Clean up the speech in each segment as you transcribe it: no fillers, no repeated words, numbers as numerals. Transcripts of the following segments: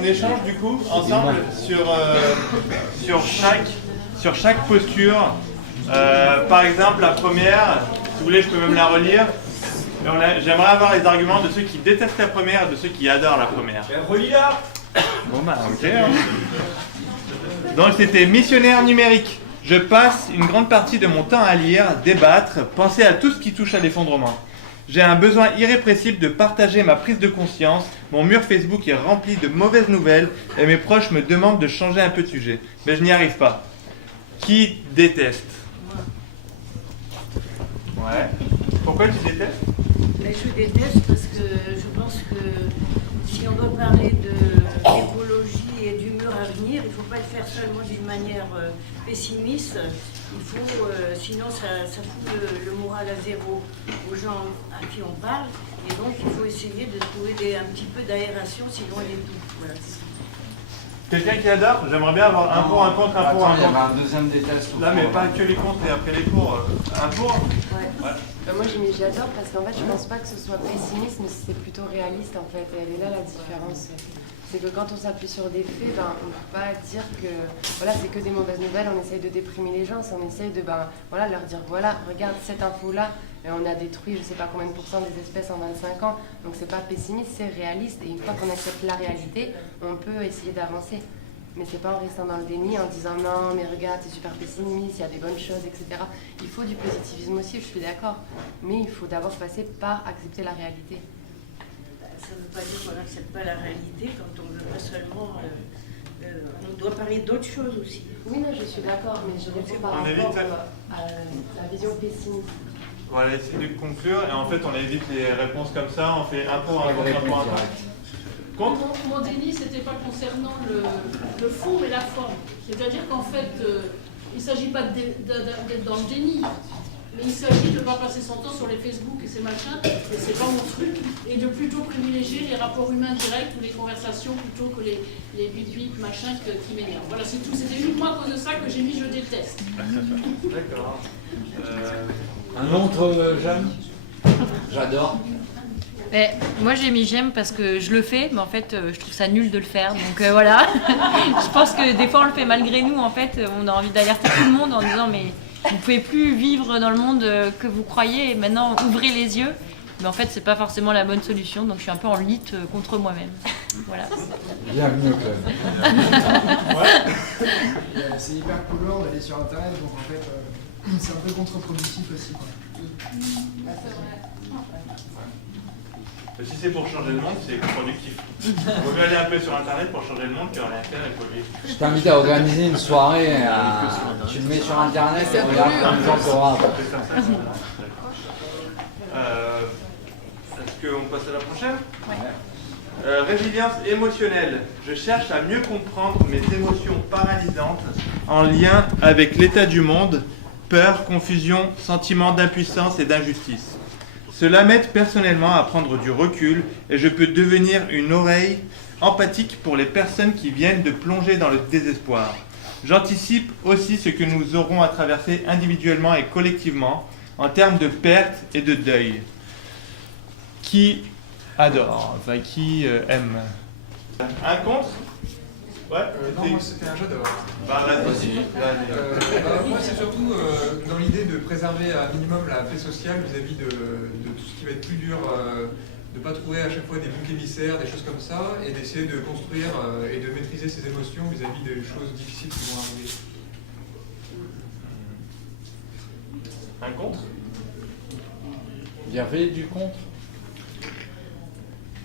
on échange du coup ensemble sur chaque posture. Par exemple, la première, si vous voulez, je peux même la relire. J'aimerais avoir les arguments de ceux qui détestent la première et de ceux qui adorent la première. Relis-la. Bon bah ok. Donc c'était missionnaire numérique. Je passe une grande partie de mon temps à lire, débattre, penser à tout ce qui touche à l'effondrement. J'ai un besoin irrépressible de partager ma prise de conscience. Mon mur Facebook est rempli de mauvaises nouvelles et mes proches me demandent de changer un peu de sujet. Mais je n'y arrive pas. Qui déteste? Ouais. Pourquoi tu détestes? Mais je déteste parce que je pense que si on doit parler d'écologie et du mur à venir, il ne faut pas le faire seulement d'une manière pessimiste. Il faut, sinon ça fout le moral à zéro aux gens à qui on parle. Et donc il faut essayer de trouver un petit peu d'aération, sinon elle est tout. Voilà. Quelqu'un qui adore? J'aimerais bien avoir un pour, un contre, un pour, un Il y avait contre. un deuxième déteste. Là, mais pas que les contre et après les pour. Un pour? Ouais. Moi j'adore parce qu'en fait je pense pas que ce soit pessimiste, mais c'est plutôt réaliste en fait. Et elle est là la différence. C'est que quand on s'appuie sur des faits, on ne peut pas dire que voilà, c'est que des mauvaises nouvelles, on essaye de déprimer les gens, on essaye de leur dire voilà, regarde cette info-là, et on a détruit je sais pas combien de pourcents des espèces en 25 ans, donc c'est pas pessimiste, c'est réaliste, et une fois qu'on accepte la réalité, on peut essayer d'avancer. Mais c'est pas en restant dans le déni, en disant non, mais regarde, c'est super pessimiste, il y a des bonnes choses, etc. Il faut du positivisme aussi, je suis d'accord, mais il faut d'abord passer par accepter la réalité. Ça ne veut pas dire qu'on n'accepte pas la réalité quand on ne veut pas seulement... on doit parler d'autres choses aussi. Oui, non, je suis d'accord, mais je réponds par rapport à la vision pessimiste. On va essayer de conclure et en fait on évite les réponses comme ça, on fait un pour, un contre, un pour, un contre. Mon déni, c'était pas concernant le fond, mais la forme. C'est-à-dire qu'en fait, il ne s'agit pas d'être dans le déni, mais il s'agit de ne pas passer son temps sur les Facebook et ces machins, et c'est pas mon truc, et de plutôt privilégier les rapports humains directs ou les conversations plutôt que les bip-bip machins qui m'énervent. Voilà, c'est tout. C'était uniquement à cause de ça que j'ai mis je déteste. D'accord. Un autre, Jeanne? J'adore. Mais moi j'ai mis j'aime parce que je le fais, mais en fait je trouve ça nul de le faire, donc voilà. Je pense que des fois on le fait malgré nous, en fait on a envie d'alerter tout le monde en disant mais vous pouvez plus vivre dans le monde que vous croyez et maintenant ouvrez les yeux. Mais en fait c'est pas forcément la bonne solution, donc je suis un peu en lutte contre moi-même. Voilà. Bienvenue au club. C'est hyper polluant d'aller sur internet, donc en fait c'est un peu contre-productif aussi, quoi. Si c'est pour changer le monde, c'est productif. Il vaut mieux aller un peu sur internet pour changer le monde que rien faire et polluer. Je t'invite à organiser une soirée, tu le mets sur internet et regarde comme les gens t'aura. Est-ce qu'on passe à la prochaine? Résilience émotionnelle. Je cherche à mieux comprendre mes émotions paralysantes en lien avec l'état du monde, peur, confusion, sentiment d'impuissance et d'injustice. Cela m'aide personnellement à prendre du recul et je peux devenir une oreille empathique pour les personnes qui viennent de plonger dans le désespoir. J'anticipe aussi ce que nous aurons à traverser individuellement et collectivement en termes de perte et de deuil. Qui adore, enfin qui aime? Un contre? Ouais, non, moi c'était un j'adore. Bah, vas-y. Moi c'est surtout dans l'idée de préserver un minimum la paix sociale vis-à-vis de tout ce qui va être plus dur, de ne pas trouver à chaque fois des boucs émissaires, des choses comme ça, et d'essayer de construire et de maîtriser ses émotions vis-à-vis des choses difficiles qui vont arriver. Un contre? Il y avait du contre?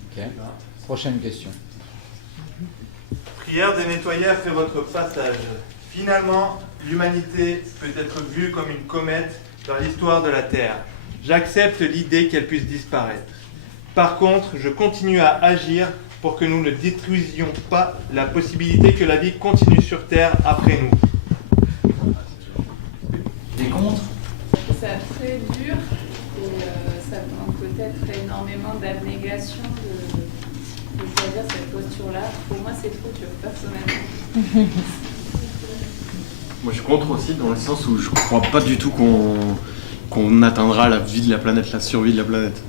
Ok. Prochaine question. Prière de nettoyer après votre passage. Finalement, l'humanité peut être vue comme une comète dans l'histoire de la Terre. J'accepte l'idée qu'elle puisse disparaître. Par contre, je continue à agir pour que nous ne détruisions pas la possibilité que la vie continue sur Terre après nous. Des contre? C'est très dur et ça demande peut-être énormément d'abnégation de choisir cette posture-là. Pour moi, c'est trop dur, personnellement. Moi, je suis contre aussi, dans le sens où je crois pas du tout qu'on atteindra la vie de la planète, la survie de la planète.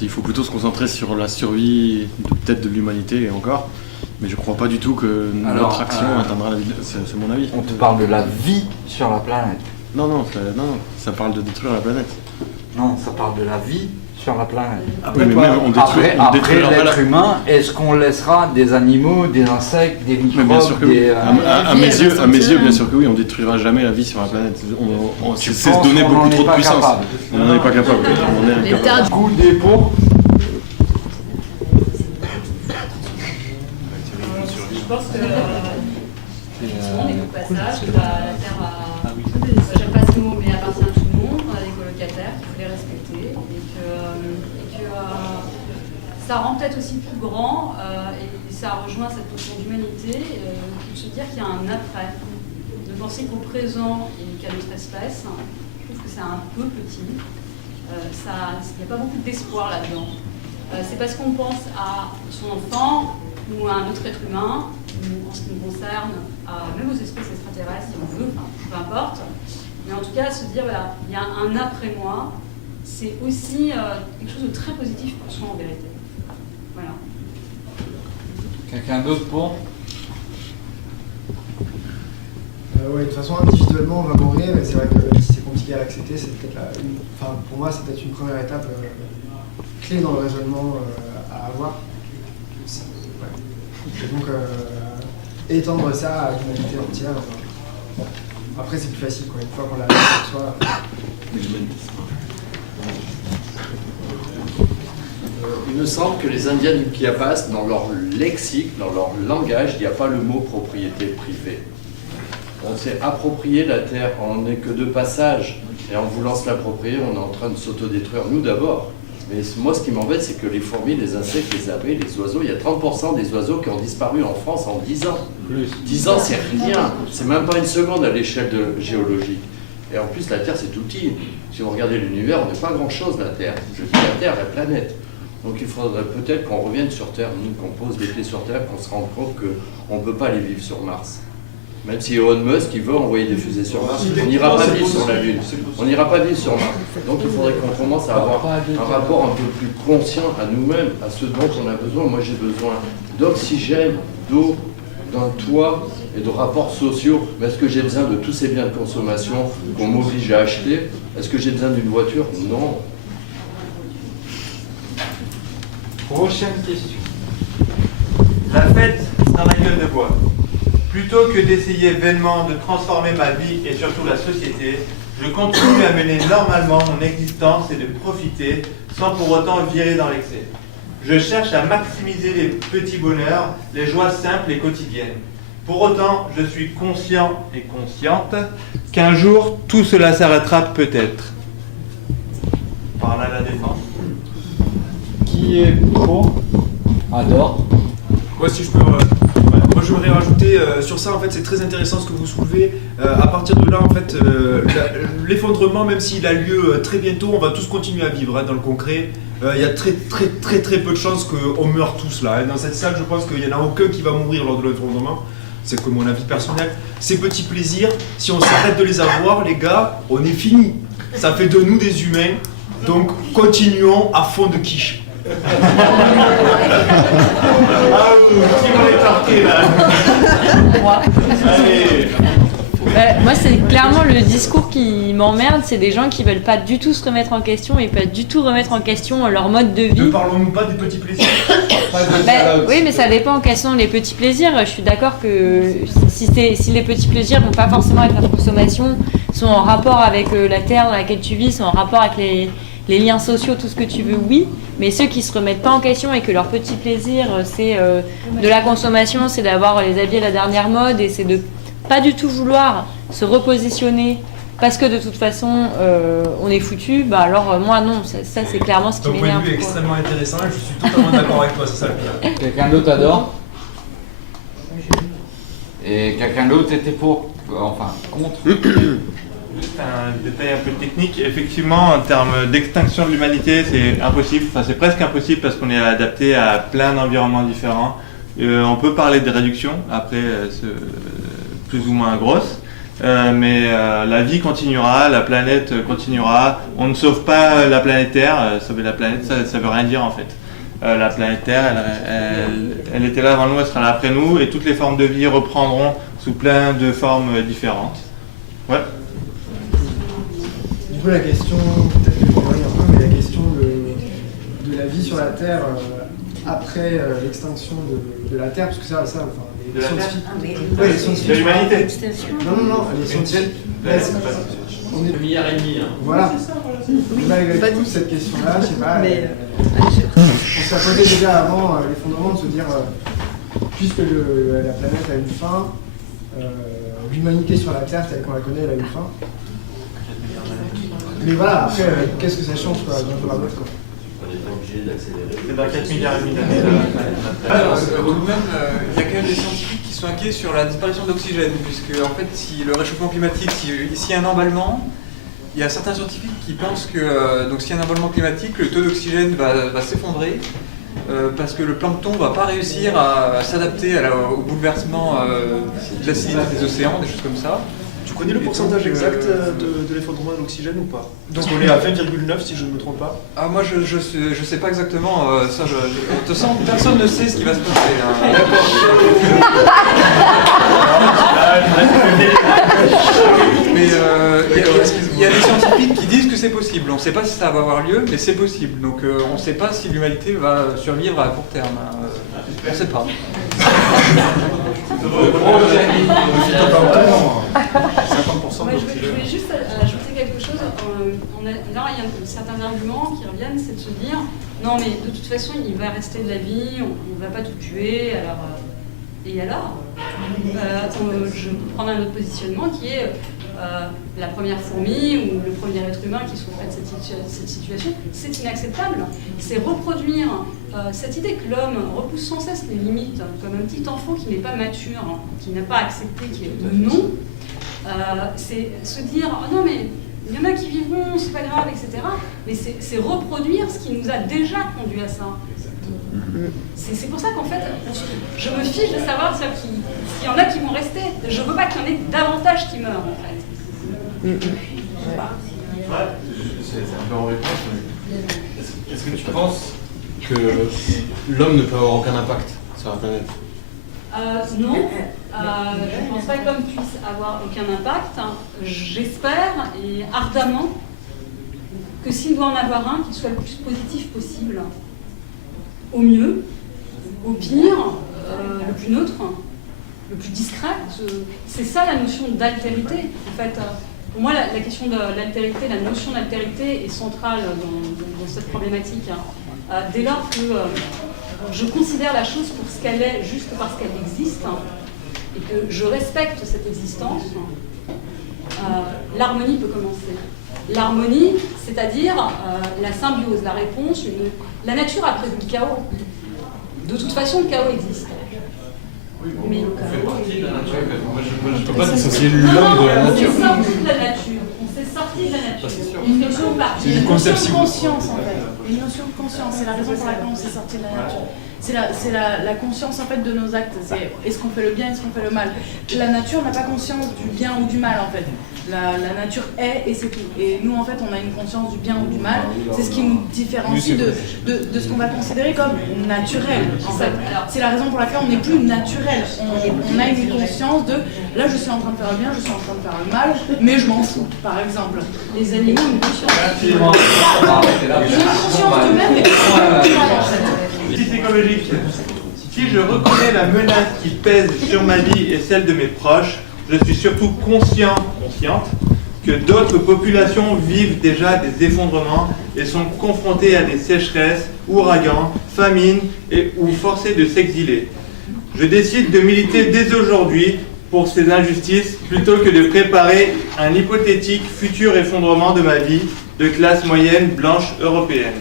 Il faut plutôt se concentrer sur la survie peut-être de l'humanité et encore. Mais je crois pas du tout que Alors, notre action atteindra la vie. C'est mon avis. On te parle de la vie sur la planète. Non, ça parle de détruire la planète. Non, ça parle de la vie sur la planète. Oui, mais même on Après détruira pas l'être humain, est-ce qu'on laissera des animaux, des insectes, des microbes, bien sûr que oui. des, À mes yeux, bien sûr que oui, on détruira jamais la vie sur la planète. C'est se donner beaucoup trop de puissance. On n'en est pas capable. L'état Coup des pour. Je pense que effectivement, les passages, que la Terre j'aime pas ce mot, mais appartient à tout le monde, à les colocataires, qu'il faut les respecter, et que ça rend peut-être aussi plus grand, et ça rejoint cette notion d'humanité, de se dire qu'il y a un après, de penser qu'au présent et qu'à notre espèce, je trouve que c'est un peu petit, il n'y a pas beaucoup d'espoir là-dedans. C'est parce qu'on pense à son enfant ou à un autre être humain, ou en ce qui nous concerne, même aux espèces extraterrestres, si on veut, enfin, peu importe. Mais en tout cas, se dire, voilà, il y a un après-moi, c'est aussi quelque chose de très positif pour soi en vérité. Voilà. Quelqu'un d'autre pour? Oui, de toute façon, individuellement, on va mourir, mais c'est vrai que si c'est compliqué à accepter, c'est peut-être pour moi, c'est peut-être une première étape clé dans le raisonnement à avoir. Ouais. Et donc, étendre ça à l'humanité entière. Après, c'est plus facile, quoi. Une fois qu'on l'a pour soi. Il me semble que les Indiens du Chiapas, dans leur lexique, dans leur langage, il n'y a pas le mot propriété privée. On s'est approprié la terre, on n'est que de passage, et en voulant se l'approprier, on est en train de s'autodétruire, nous d'abord. Mais moi, ce qui m'embête, c'est que les fourmis, les insectes, les abeilles, les oiseaux, il y a 30% des oiseaux qui ont disparu en France en 10 ans. 10 ans, c'est rien, c'est même pas une seconde à l'échelle géologique. Et en plus, la Terre, c'est tout petit. Si vous regardez l'univers, on n'est pas grand-chose, la Terre. Je dis la Terre, la planète. Donc il faudrait peut-être qu'on revienne sur Terre, nous, qu'on pose des pieds sur Terre, qu'on se rende compte qu'on ne peut pas aller vivre sur Mars. Même si Elon Musk il veut envoyer des fusées sur Mars, on n'ira pas vivre sur la Lune, on n'ira pas vivre sur Mars. Donc il faudrait qu'on commence à avoir un rapport un peu plus conscient à nous-mêmes, à ce dont on a besoin. Moi j'ai besoin d'oxygène, d'eau, d'un toit et de rapports sociaux. Mais est-ce que j'ai besoin de tous ces biens de consommation qu'on m'oblige à acheter? Est-ce que j'ai besoin d'une voiture? Non. Prochaine question. La fête dans la gueule de bois. Plutôt que d'essayer vainement de transformer ma vie et surtout la société, je continue à mener normalement mon existence et de profiter sans pour autant virer dans l'excès. Je cherche à maximiser les petits bonheurs, les joies simples et quotidiennes. Pour autant, je suis conscient et consciente qu'un jour, tout cela s'arrêtera peut-être. Par là la défense. Qui est pour? Adore. Moi, si je peux. Moi, je voudrais rajouter sur ça, en fait, c'est très intéressant ce que vous soulevez. À partir de là, en fait, l'effondrement, même s'il a lieu très bientôt, on va tous continuer à vivre dans le concret. Il y a très peu de chances qu'on meure tous là. Dans cette salle, je pense qu'il n'y en a aucun qui va mourir lors de l'effondrement. C'est que mon avis personnel. Ces petits plaisirs, si on s'arrête de les avoir, les gars, on est fini. Ça fait de nous des humains. Donc, continuons à fond de quiche. Qui va les tarter là? Moi. Allez. Moi, c'est clairement le discours qui m'emmerde, c'est des gens qui veulent pas du tout se remettre en question et pas du tout remettre en question leur mode de vie. Ne parlons-nous pas des petits plaisirs? Oui, mais ça dépend quels sont les petits plaisirs. Je suis d'accord que si les petits plaisirs vont pas forcément être la consommation, sont en rapport avec la terre dans laquelle tu vis, sont en rapport avec les liens sociaux, tout ce que tu veux, oui. Mais ceux qui se remettent pas en question et que leur petit plaisir, c'est de la consommation, c'est d'avoir les habits à la dernière mode et c'est de pas du tout vouloir se repositionner parce que de toute façon on est foutu, bah alors moi non, ça c'est clairement ce qui m'énerve. Ton point de vue est extrêmement intéressant et je suis totalement d'accord avec toi, c'est ça le pire. Quelqu'un d'autre adore? Et quelqu'un d'autre était pour? Enfin, contre? Juste un détail un peu technique, effectivement en termes d'extinction de l'humanité c'est impossible, enfin c'est presque impossible parce qu'on est adapté à plein d'environnements différents. On peut parler de réduction, après plus ou moins grosse, mais la vie continuera, la planète continuera, on ne sauve pas la planète Terre, sauver la planète ça veut rien dire en fait. la planète Terre, elle était là avant nous, elle sera là après nous, et toutes les formes de vie reprendront sous plein de formes différentes. Ouais. Du coup, la question, peut-être que je m'éloigne un peu, mais la question de la vie sur la Terre après l'extinction de la Terre, parce que ça enfin, les scientifiques. Ouais, les scientifiques. De l'humanité. Non, les scientifiques. On est 1,5 milliard. Hein. Voilà. Malgré tout, cette question-là, je sais pas. On s'est posé déjà avant l'effondrement de se dire, puisque la planète a une fin, l'humanité sur la Terre, telle qu'on la connaît, elle a une fin. Mais voilà, après, qu'est-ce que ça change quoi, d'un jour à l'autre quoi. On n'est pas obligé d'accélérer. C'est dans 4 milliards et demi d'années. Tout de même, il y a quand même des scientifiques qui sont inquiets sur la disparition d'oxygène, puisque en fait, si le réchauffement climatique, s'il y a un emballement, il y a certains scientifiques qui pensent que donc s'il y a un emballement climatique, le taux d'oxygène va s'effondrer, parce que le plancton ne va pas réussir à s'adapter au bouleversement de l'acidité des océans, des choses comme ça. Tu connais le pourcentage exact de l'effondrement de l'oxygène ou pas? Donc on est à 20,9 si je ne me trompe pas. Ah moi je sais pas exactement, ça de toute façon personne ne sait ce qui va se passer. Hein. Mais il y a des scientifiques qui disent que c'est possible. On ne sait pas si ça va avoir lieu, mais c'est possible. Donc on ne sait pas si l'humanité va survivre à court terme. On ne sait pas. Je voulais juste ajouter quelque chose. Là, il y a certains arguments qui reviennent, c'est de se dire non, mais de toute façon, il va rester de la vie, on ne va pas tout tuer. Alors, et alors je peux prendre un autre positionnement qui est la première fourmi ou le premier être humain qui souffrait de cette situation. C'est inacceptable. C'est reproduire cette idée que l'homme repousse sans cesse les limites, comme un petit enfant qui n'est pas mature, qui n'a pas accepté qu'il y ait non. C'est se dire oh non mais il y en a qui vivront, c'est pas grave, etc. Mais c'est reproduire ce qui nous a déjà conduit à ça. C'est pour ça qu'en fait, je me fiche de savoir s'il y en a qui vont rester. Je veux pas qu'il y en ait davantage qui meurent en fait. C'est un peu en réponse, mais est-ce que tu penses que l'homme ne peut avoir aucun impact sur la planète? Non, je ne pense pas que l'homme puisse avoir aucun impact. J'espère et ardemment que s'il doit en avoir un, qu'il soit le plus positif possible. Au mieux, au pire, le plus neutre, le plus discret. C'est ça la notion d'altérité. En fait, pour moi, la question de l'altérité, la notion d'altérité est centrale dans cette problématique. Dès lors que je considère la chose pour ce qu'elle est, juste parce qu'elle existe, et que je respecte cette existence, l'harmonie peut commencer. L'harmonie, c'est-à-dire la symbiose, la réponse. La nature a prévu le chaos. De toute façon, le chaos existe. Mais on fait partie de la nature. Moi, je ne peux pas dissocier l'homme de la nature. On s'est sorti de la nature. On s'est sorti de la nature. Une notion de conscience, en fait. Une notion de conscience. C'est la raison pour laquelle on s'est sorti de la nature. C'est la conscience en fait de nos actes. C'est est-ce qu'on fait le bien, est-ce qu'on fait le mal. La nature n'a pas conscience du bien ou du mal en fait. La nature est et c'est tout. Et nous en fait on a une conscience du bien ou du mal. C'est ce qui nous différencie de ce qu'on va considérer comme naturel en fait. C'est la raison pour laquelle on n'est plus naturel. On a une conscience de là je suis en train de faire le bien, je suis en train de faire le mal, mais je m'en fous par exemple. Les animaux ont une conscience. Ils ont une conscience d'eux-mêmes mais du mal en fait. Psychologique. Si je reconnais la menace qui pèse sur ma vie et celle de mes proches, je suis surtout consciente que d'autres populations vivent déjà des effondrements et sont confrontées à des sécheresses, ouragans, famines ou forcées de s'exiler. Je décide de militer dès aujourd'hui pour ces injustices plutôt que de préparer un hypothétique futur effondrement de ma vie de classe moyenne blanche européenne.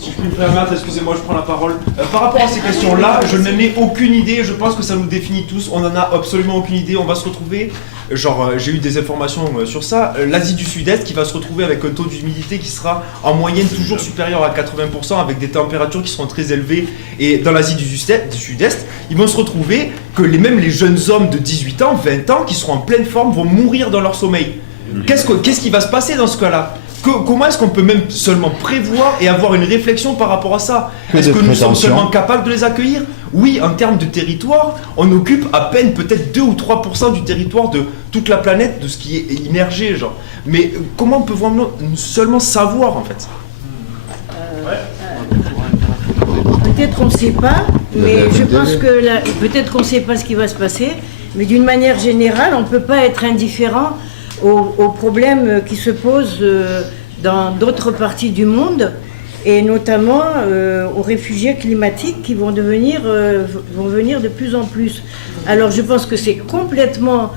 Si je puis me permettre, excusez-moi, je prends la parole. Par rapport à ces questions-là, je n'en ai aucune idée. Je pense que ça nous définit tous. On n'en a absolument aucune idée. On va se retrouver, j'ai eu des informations sur ça, l'Asie du Sud-Est qui va se retrouver avec un taux d'humidité qui sera en moyenne toujours supérieur à 80% avec des températures qui seront très élevées. Et dans l'Asie du Sud-Est, ils vont se retrouver que même les jeunes hommes de 18 ans, 20 ans, qui seront en pleine forme, vont mourir dans leur sommeil. Qu'est-ce qui va se passer dans ce cas-là ? Comment est-ce qu'on peut même seulement prévoir et avoir une réflexion par rapport à ça? Est-ce que nous sommes seulement capables de les accueillir? Oui, en termes de territoire, on occupe à peine peut-être 2 ou 3% du territoire de toute la planète, de ce qui est immergé, genre. Mais comment on peut vraiment seulement savoir, en fait? Peut-être qu'on ne sait pas, mais je pense que peut-être qu'on ne sait pas ce qui va se passer, mais d'une manière générale, on ne peut pas être indifférent aux problèmes qui se posent dans d'autres parties du monde, et notamment aux réfugiés climatiques qui vont venir de plus en plus. Alors je pense que c'est complètement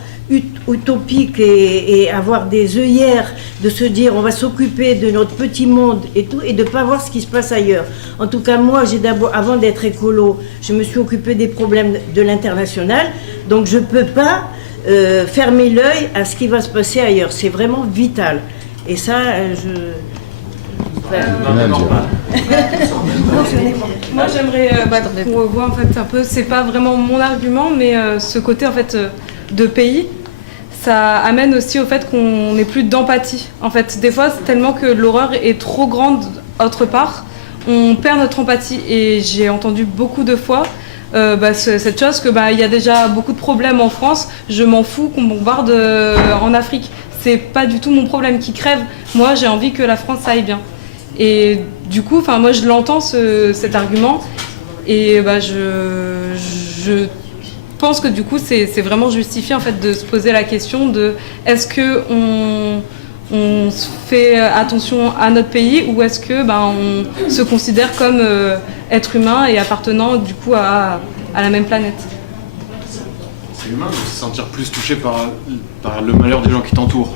utopique et avoir des œillères de se dire on va s'occuper de notre petit monde et tout, et de ne pas voir ce qui se passe ailleurs. En tout cas, moi, avant d'être écolo, je me suis occupée des problèmes de l'international, donc je ne peux pas fermer l'œil à ce qui va se passer ailleurs. C'est vraiment vital. Et ça, Moi j'aimerais qu'on revoie en fait un peu, c'est pas vraiment mon argument, mais ce côté en fait de pays, ça amène aussi au fait qu'on n'ait plus d'empathie. En fait, des fois, c'est tellement que l'horreur est trop grande autre part, on perd notre empathie. Et j'ai entendu beaucoup de fois cette chose que il y a déjà beaucoup de problèmes en France, je m'en fous qu'on bombarde en Afrique. C'est pas du tout mon problème qui crève. Moi, j'ai envie que la France aille bien. Et du coup, moi, je l'entends cet argument, et je pense que du coup, c'est vraiment justifié en fait de se poser la question de est-ce que on fait attention à notre pays, ou est-ce que on se considère comme être humain et appartenant du coup à la même planète. C'est humain de se sentir plus touché par le malheur des gens qui t'entourent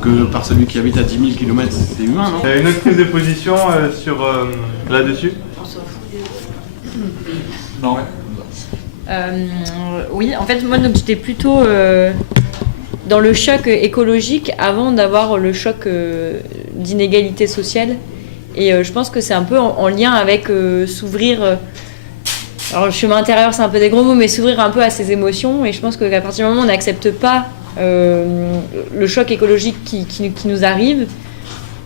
que par celui qui habite à 10 000 km. C'est humain, non? Il y a une autre prise de position là-dessus? Non. Oui, en fait, moi, donc, j'étais plutôt dans le choc écologique avant d'avoir le choc d'inégalité sociale. Et je pense que c'est un peu en lien avec s'ouvrir... alors, le chemin intérieur, c'est un peu des gros mots, mais s'ouvrir un peu à ses émotions. Et je pense qu'à partir du moment où on n'accepte pas le choc écologique qui nous arrive,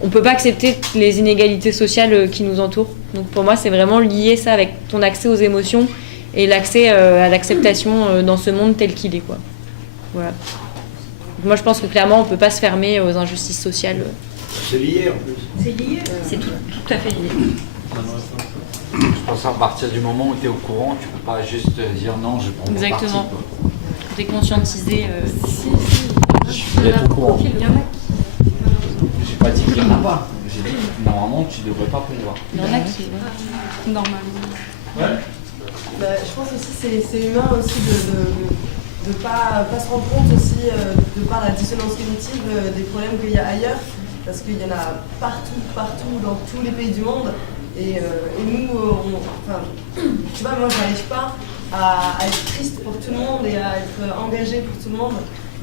on ne peut pas accepter les inégalités sociales qui nous entourent. Donc pour moi, c'est vraiment lié ça avec ton accès aux émotions et l'accès à l'acceptation dans ce monde tel qu'il est, quoi. Voilà. Donc moi, je pense que clairement, on ne peut pas se fermer aux injustices sociales. C'est lié en plus. C'est lié. C'est tout à fait lié. Je pense qu'à partir du moment où tu es au courant, tu peux pas juste dire non, je prends mon parti. Exactement. Tu es conscientisé. Je vais être au courant. J'ai pas dit qu'il n'y en a pas. J'ai dit normalement tu devrais pas pouvoir. Il y en a qui. Normalement. Ouais. Je pense aussi que c'est humain aussi de pas se rendre compte aussi de par la dissonance cognitive des problèmes qu'il y a ailleurs, parce qu'il y en a partout dans tous les pays du monde. Et nous, tu vois, moi j'arrive pas à être triste pour tout le monde et à être engagée pour tout le monde.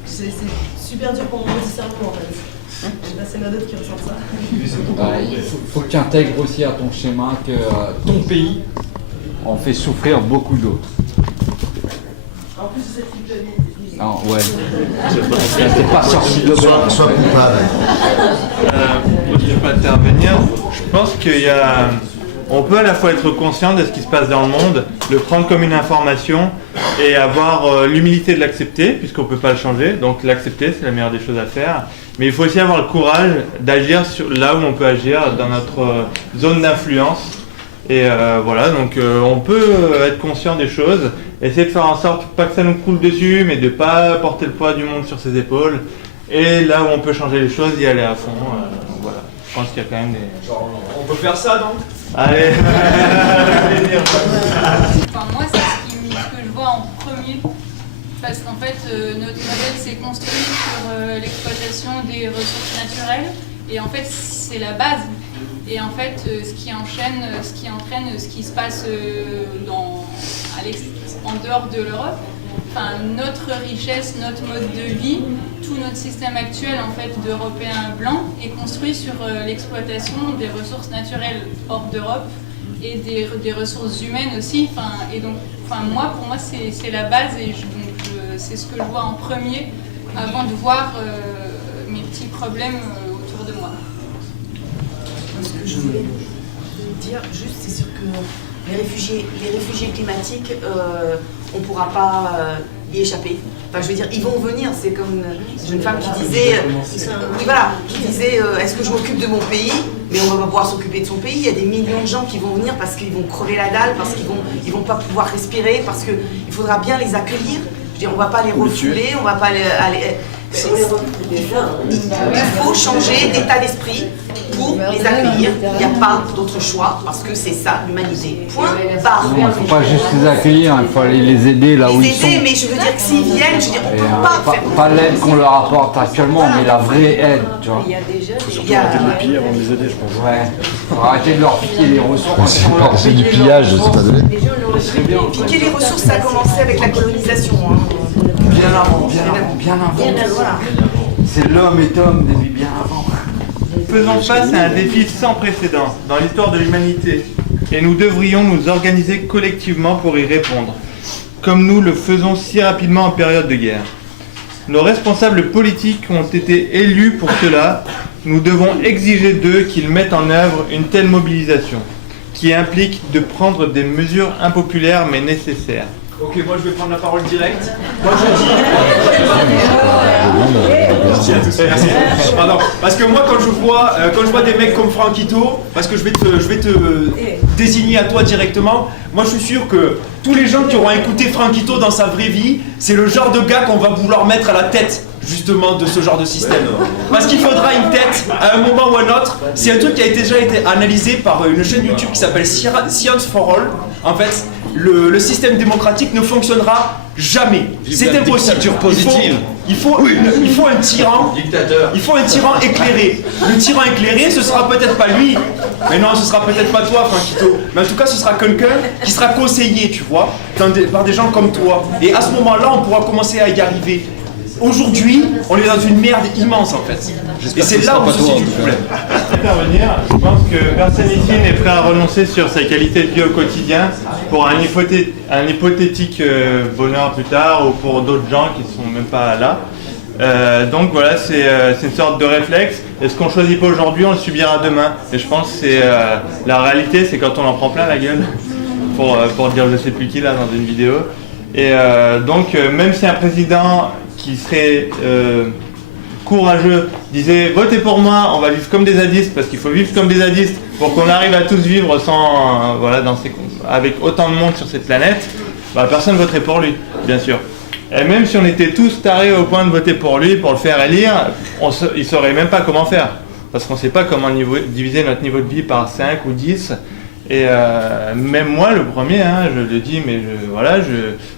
C'est super dur pour mon petit cerveau en fait. Je sais pas s'il y en a d'autres qui ressentent ça. Il faut que tu intègres aussi à ton schéma que ton pays en fait souffrir beaucoup d'autres. En plus de cette culpabilité. Ah ouais. T'es pas sorti de l'auberge. Sois coupable. Je peux intervenir. Je pense on peut à la fois être conscient de ce qui se passe dans le monde, le prendre comme une information et avoir l'humilité de l'accepter, puisqu'on ne peut pas le changer. Donc l'accepter, c'est la meilleure des choses à faire. Mais il faut aussi avoir le courage d'agir là où on peut agir, dans notre zone d'influence. Et voilà, donc on peut être conscient des choses, essayer de faire en sorte, pas que ça nous coule dessus, mais de ne pas porter le poids du monde sur ses épaules. Et là où on peut changer les choses, y aller à fond. Voilà. Je pense qu'il y a quand même des... On peut faire ça, donc? Allez. Enfin, moi, c'est ce que je vois en premier. Parce qu'en fait, notre modèle s'est construit sur l'exploitation des ressources naturelles. Et en fait, c'est la base. Et en fait, ce qui entraîne ce qui se passe en dehors de l'Europe, enfin, notre richesse, notre mode de vie, tout notre système actuel en fait d'Européens blancs est construit sur l'exploitation des ressources naturelles hors d'Europe et des ressources humaines aussi. Pour moi, c'est la base et c'est ce que je vois en premier avant de voir mes petits problèmes autour de moi. voulais dire juste, c'est sûr que les réfugiés climatiques, on ne pourra pas y échapper. Enfin, je veux dire, ils vont venir. C'est comme une jeune femme qui disait, oui voilà, qui disait, est-ce que je m'occupe de mon pays? Mais on va pas pouvoir s'occuper de son pays. Il y a des millions de gens qui vont venir parce qu'ils vont crever la dalle, parce qu'ils vont pas pouvoir respirer, parce qu'il faudra bien les accueillir. Je veux dire, on va pas les refouler, on va pas il faut changer d'état d'esprit pour les accueillir. Il n'y a pas d'autre choix parce que c'est ça l'humanité. Point barre. Il ne faut pas juste les accueillir, il faut aller les aider là où ils sont. Les aider, mais je veux dire que s'ils viennent, je veux dire, on ne peut pas faire. Pas l'aide qu'on leur apporte actuellement, mais la vraie aide, tu vois. Il y a des jeunes. Il faut surtout arrêter de les piller avant de les aider, je pense. Ouais. Faut arrêter de leur piquer les ressources. C'est du pillage, c'est pas de l'aide. Piquer les ressources, ça a commencé avec la colonisation. Bien avant. C'est l'homme est homme depuis bien avant. Faisons face à un défi sans précédent dans l'histoire de l'humanité et nous devrions nous organiser collectivement pour y répondre, comme nous le faisons si rapidement en période de guerre. Nos responsables politiques ont été élus pour cela. Nous devons exiger d'eux qu'ils mettent en œuvre une telle mobilisation, qui implique de prendre des mesures impopulaires mais nécessaires. Ok, moi je vais prendre la parole directe. Moi je dis. Merci. Pardon. Parce que moi quand je vois des mecs comme Franquito, parce que je vais te désigner à toi directement, moi je suis sûr que tous les gens qui auront écouté Franquito dans sa vraie vie, c'est le genre de gars qu'on va vouloir mettre à la tête justement de ce genre de système. Parce qu'il faudra une tête à un moment ou à un autre. C'est un truc qui a déjà été analysé par une chaîne YouTube qui s'appelle Science for All. En fait, le système démocratique ne fonctionnera jamais. C'est impossible. Il faut un tyran. Dictateur. Il faut un tyran éclairé. Le tyran éclairé, ce sera peut-être pas lui. Mais non, ce sera peut-être pas toi, Franquito. Mais en tout cas, ce sera quelqu'un qui sera conseillé, tu vois, par des gens comme toi. Et à ce moment-là, on pourra commencer à y arriver. Aujourd'hui, on est dans une merde immense en fait. Et c'est là où se situe le problème. Intervenir, je pense que personne ici n'est prêt à renoncer sur sa qualité de vie au quotidien pour un hypothétique bonheur plus tard ou pour d'autres gens qui ne sont même pas là. Donc voilà, c'est une sorte de réflexe. Et ce qu'on ne choisit pas aujourd'hui, on le subira demain. Et je pense que c'est la réalité, c'est quand on en prend plein la gueule pour dire je sais plus qui là dans une vidéo. Et donc même si un président qui serait courageux disait votez pour moi, on va vivre comme des zadistes parce qu'il faut vivre comme des zadistes pour qu'on arrive à tous vivre sans avec autant de monde sur cette planète, bah, personne ne voterait pour lui, bien sûr. Et même si on était tous tarés au point de voter pour lui, pour le faire élire, il ne saurait même pas comment faire. Parce qu'on ne sait pas comment diviser notre niveau de vie par 5 ou 10. Et même moi, le premier, hein, je le dis, mais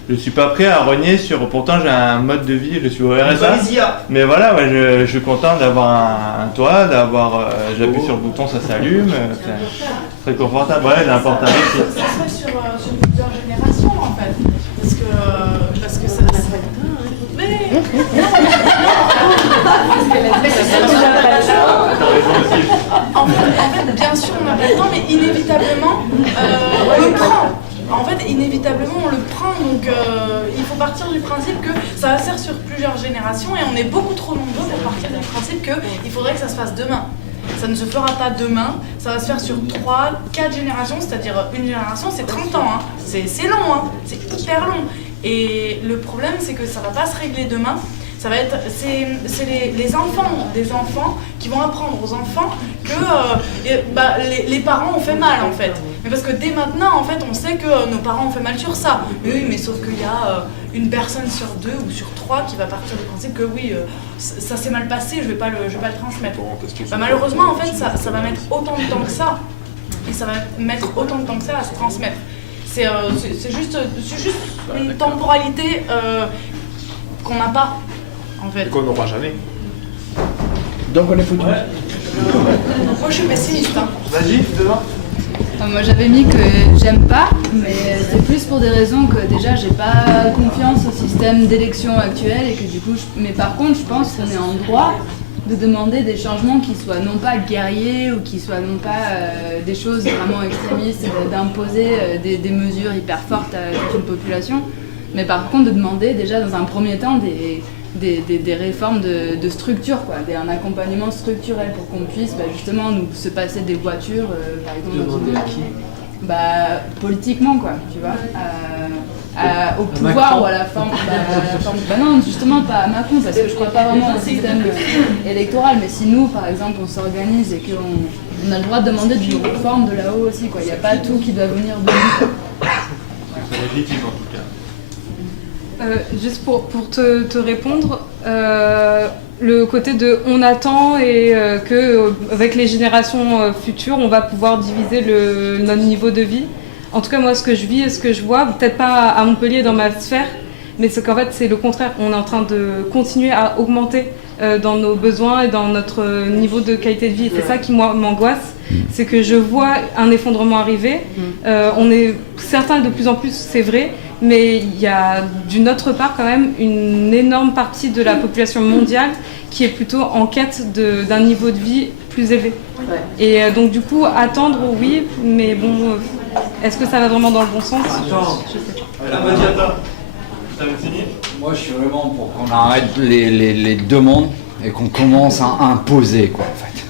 je suis pas prêt à renier sur... Pourtant, j'ai un mode de vie, je suis au RSA. Mais voilà, ouais, je suis content d'avoir un toit, j'appuie sur le bouton, ça s'allume. C'est très confortable. Ouais, j'ai un portable ici. Ça se fait sur plusieurs générations, en fait. Parce que ça... Mais... En fait, bien sûr, on a pas le temps, mais inévitablement, on le prend. En fait, inévitablement, on le prend. Donc, il faut partir du principe que ça va se faire sur plusieurs générations et on est beaucoup trop nombreux pour partir du principe qu'il faudrait que ça se fasse demain. Ça ne se fera pas demain, ça va se faire sur 3, 4 générations, c'est-à-dire une génération, c'est 30 ans. Hein. C'est long, hein. C'est hyper long. Et le problème, c'est que ça ne va pas se régler demain. Ça va être, c'est les enfants des enfants qui vont apprendre aux enfants que les parents ont fait mal en fait. Mais parce que dès maintenant en fait on sait que nos parents ont fait mal sur ça. Mais oui, mais sauf qu'il y a une personne sur 2 ou sur 3 qui va partir du principe que oui, ça s'est mal passé, je vais pas le transmettre. Malheureusement en fait ça va mettre autant de temps que ça. Et ça va mettre autant de temps que ça à se transmettre. C'est juste une temporalité qu'on n'a pas. En fait. Et qu'on n'aura jamais. Donc on est foutu. Moi je suis pessimiste. Hein. Vas-y, devant. Moi j'avais mis que j'aime pas, mais c'est plus pour des raisons que déjà j'ai pas confiance au système d'élection actuel et que du coup, mais par contre je pense qu'on est en droit de demander des changements qui soient non pas guerriers ou qui soient non pas des choses vraiment extrémistes, d'imposer des mesures hyper fortes à toute une population, mais par contre de demander déjà dans un premier temps des réformes de structure, quoi, un accompagnement structurel pour qu'on puisse justement nous se passer des voitures, par exemple. Demander à qui? Politiquement, quoi, tu vois, au pouvoir ou à la forme. Non, justement pas à Macron, parce que je crois pas vraiment au système électoral, mais si nous, par exemple, on s'organise et qu'on a le droit de demander une réforme de là-haut aussi, quoi. Il n'y a pas tout qui doit venir de nous. C'est légitime en tout cas. Juste pour te répondre, le côté de on attend et que avec les générations futures, on va pouvoir diviser notre niveau de vie. En tout cas, moi, ce que je vis et ce que je vois, peut-être pas à Montpellier dans ma sphère, mais c'est qu'en fait, c'est le contraire. On est en train de continuer à augmenter dans nos besoins et dans notre niveau de qualité de vie. Et c'est ça qui, moi, m'angoisse. C'est que je vois un effondrement arriver. On est certains de plus en plus, c'est vrai, mais il y a d'une autre part quand même une énorme partie de la population mondiale qui est plutôt en quête d'un niveau de vie plus élevé. Et donc du coup, attendre, oui, mais bon, est-ce que ça va vraiment dans le bon sens? Je sais pas. Moi, je suis vraiment pour qu'on arrête les demandes et qu'on commence à imposer, quoi, en fait.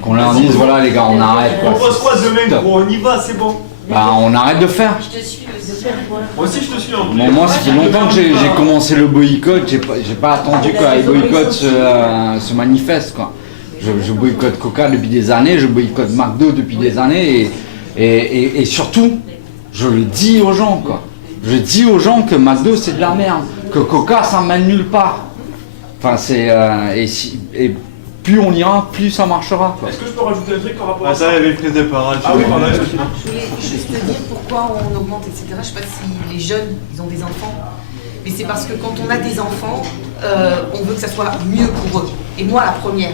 Qu'on leur dise, voilà, les gars, on arrête, quoi. On pose quoi demain, gros, on y va, c'est bon. Bah, on arrête de faire. Je te suis aussi. Moi aussi, je te suis en plus. Bon, moi, ça fait longtemps que j'ai commencé le boycott. J'ai pas attendu que les boycotts se manifestent, quoi. Je boycotte Coca depuis des années, je boycotte McDo depuis des années et surtout, je le dis aux gens, quoi. Je dis aux gens que McDo c'est de la merde, que Coca ça mène nulle part. Enfin, et plus on ira, plus ça marchera, quoi. Est-ce que je peux rajouter un truc par rapport à ça? Il y avait une prise de parole. Ah oui, pardon. Je voulais juste te dire pourquoi on augmente, etc. Je ne sais pas si les jeunes, ils ont des enfants. Mais c'est parce que quand on a des enfants, on veut que ça soit mieux pour eux. Et moi, la première.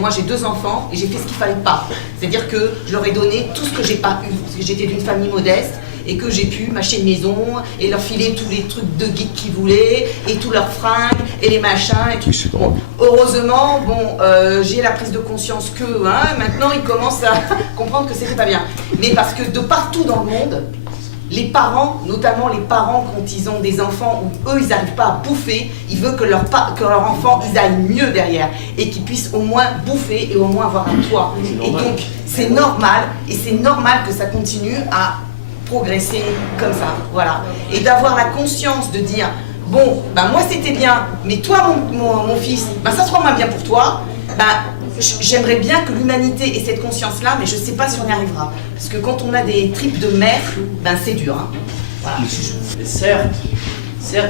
Moi, j'ai 2 enfants et j'ai fait ce qu'il ne fallait pas. C'est-à-dire que je leur ai donné tout ce que j'ai pas eu. Parce que j'étais d'une famille modeste et que j'ai pu m'acheter une maison et leur filer tous les trucs de geek qu'ils voulaient et tous leurs fringues et les machins et tout. Bon, heureusement, j'ai la prise de conscience que maintenant ils commencent à comprendre que c'était pas bien. Mais parce que de partout dans le monde, les parents, notamment les parents quand ils ont des enfants où eux ils n'arrivent pas à bouffer, ils veulent que leur enfant ils aillent mieux derrière et qu'ils puissent au moins bouffer et au moins avoir un toit. Et donc c'est normal que ça continue à progresser comme ça, voilà. Et d'avoir la conscience de dire bon, moi c'était bien, mais toi mon fils, ça sera moins bien pour toi, j'aimerais bien que l'humanité ait cette conscience-là, mais je ne sais pas si on y arrivera. Parce que quand on a des tripes de mer, c'est dur. Voilà. Et certes,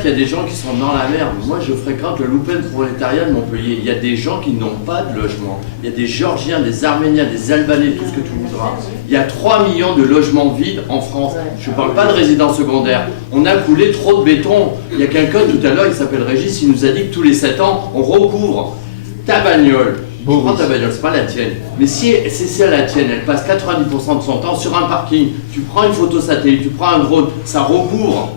il y a des gens qui sont dans la merde. Moi, je fréquente le Lumpenprolétariat de Montpellier. Il y a des gens qui n'ont pas de logement. Il y a des Géorgiens, des Arméniens, des Albanais, tout ce que tu voudras. Il y a 3 millions de logements vides en France. Je ne parle pas de résidences secondaires. On a coulé trop de béton. Il y a quelqu'un tout à l'heure, il s'appelle Régis, il nous a dit que tous les 7 ans, on recouvre ta bagnole. Tu prends ta bagnole, c'est pas la tienne. Mais si c'est la tienne, elle passe 90% de son temps sur un parking, tu prends une photo satellite, tu prends un drone, ça recouvre.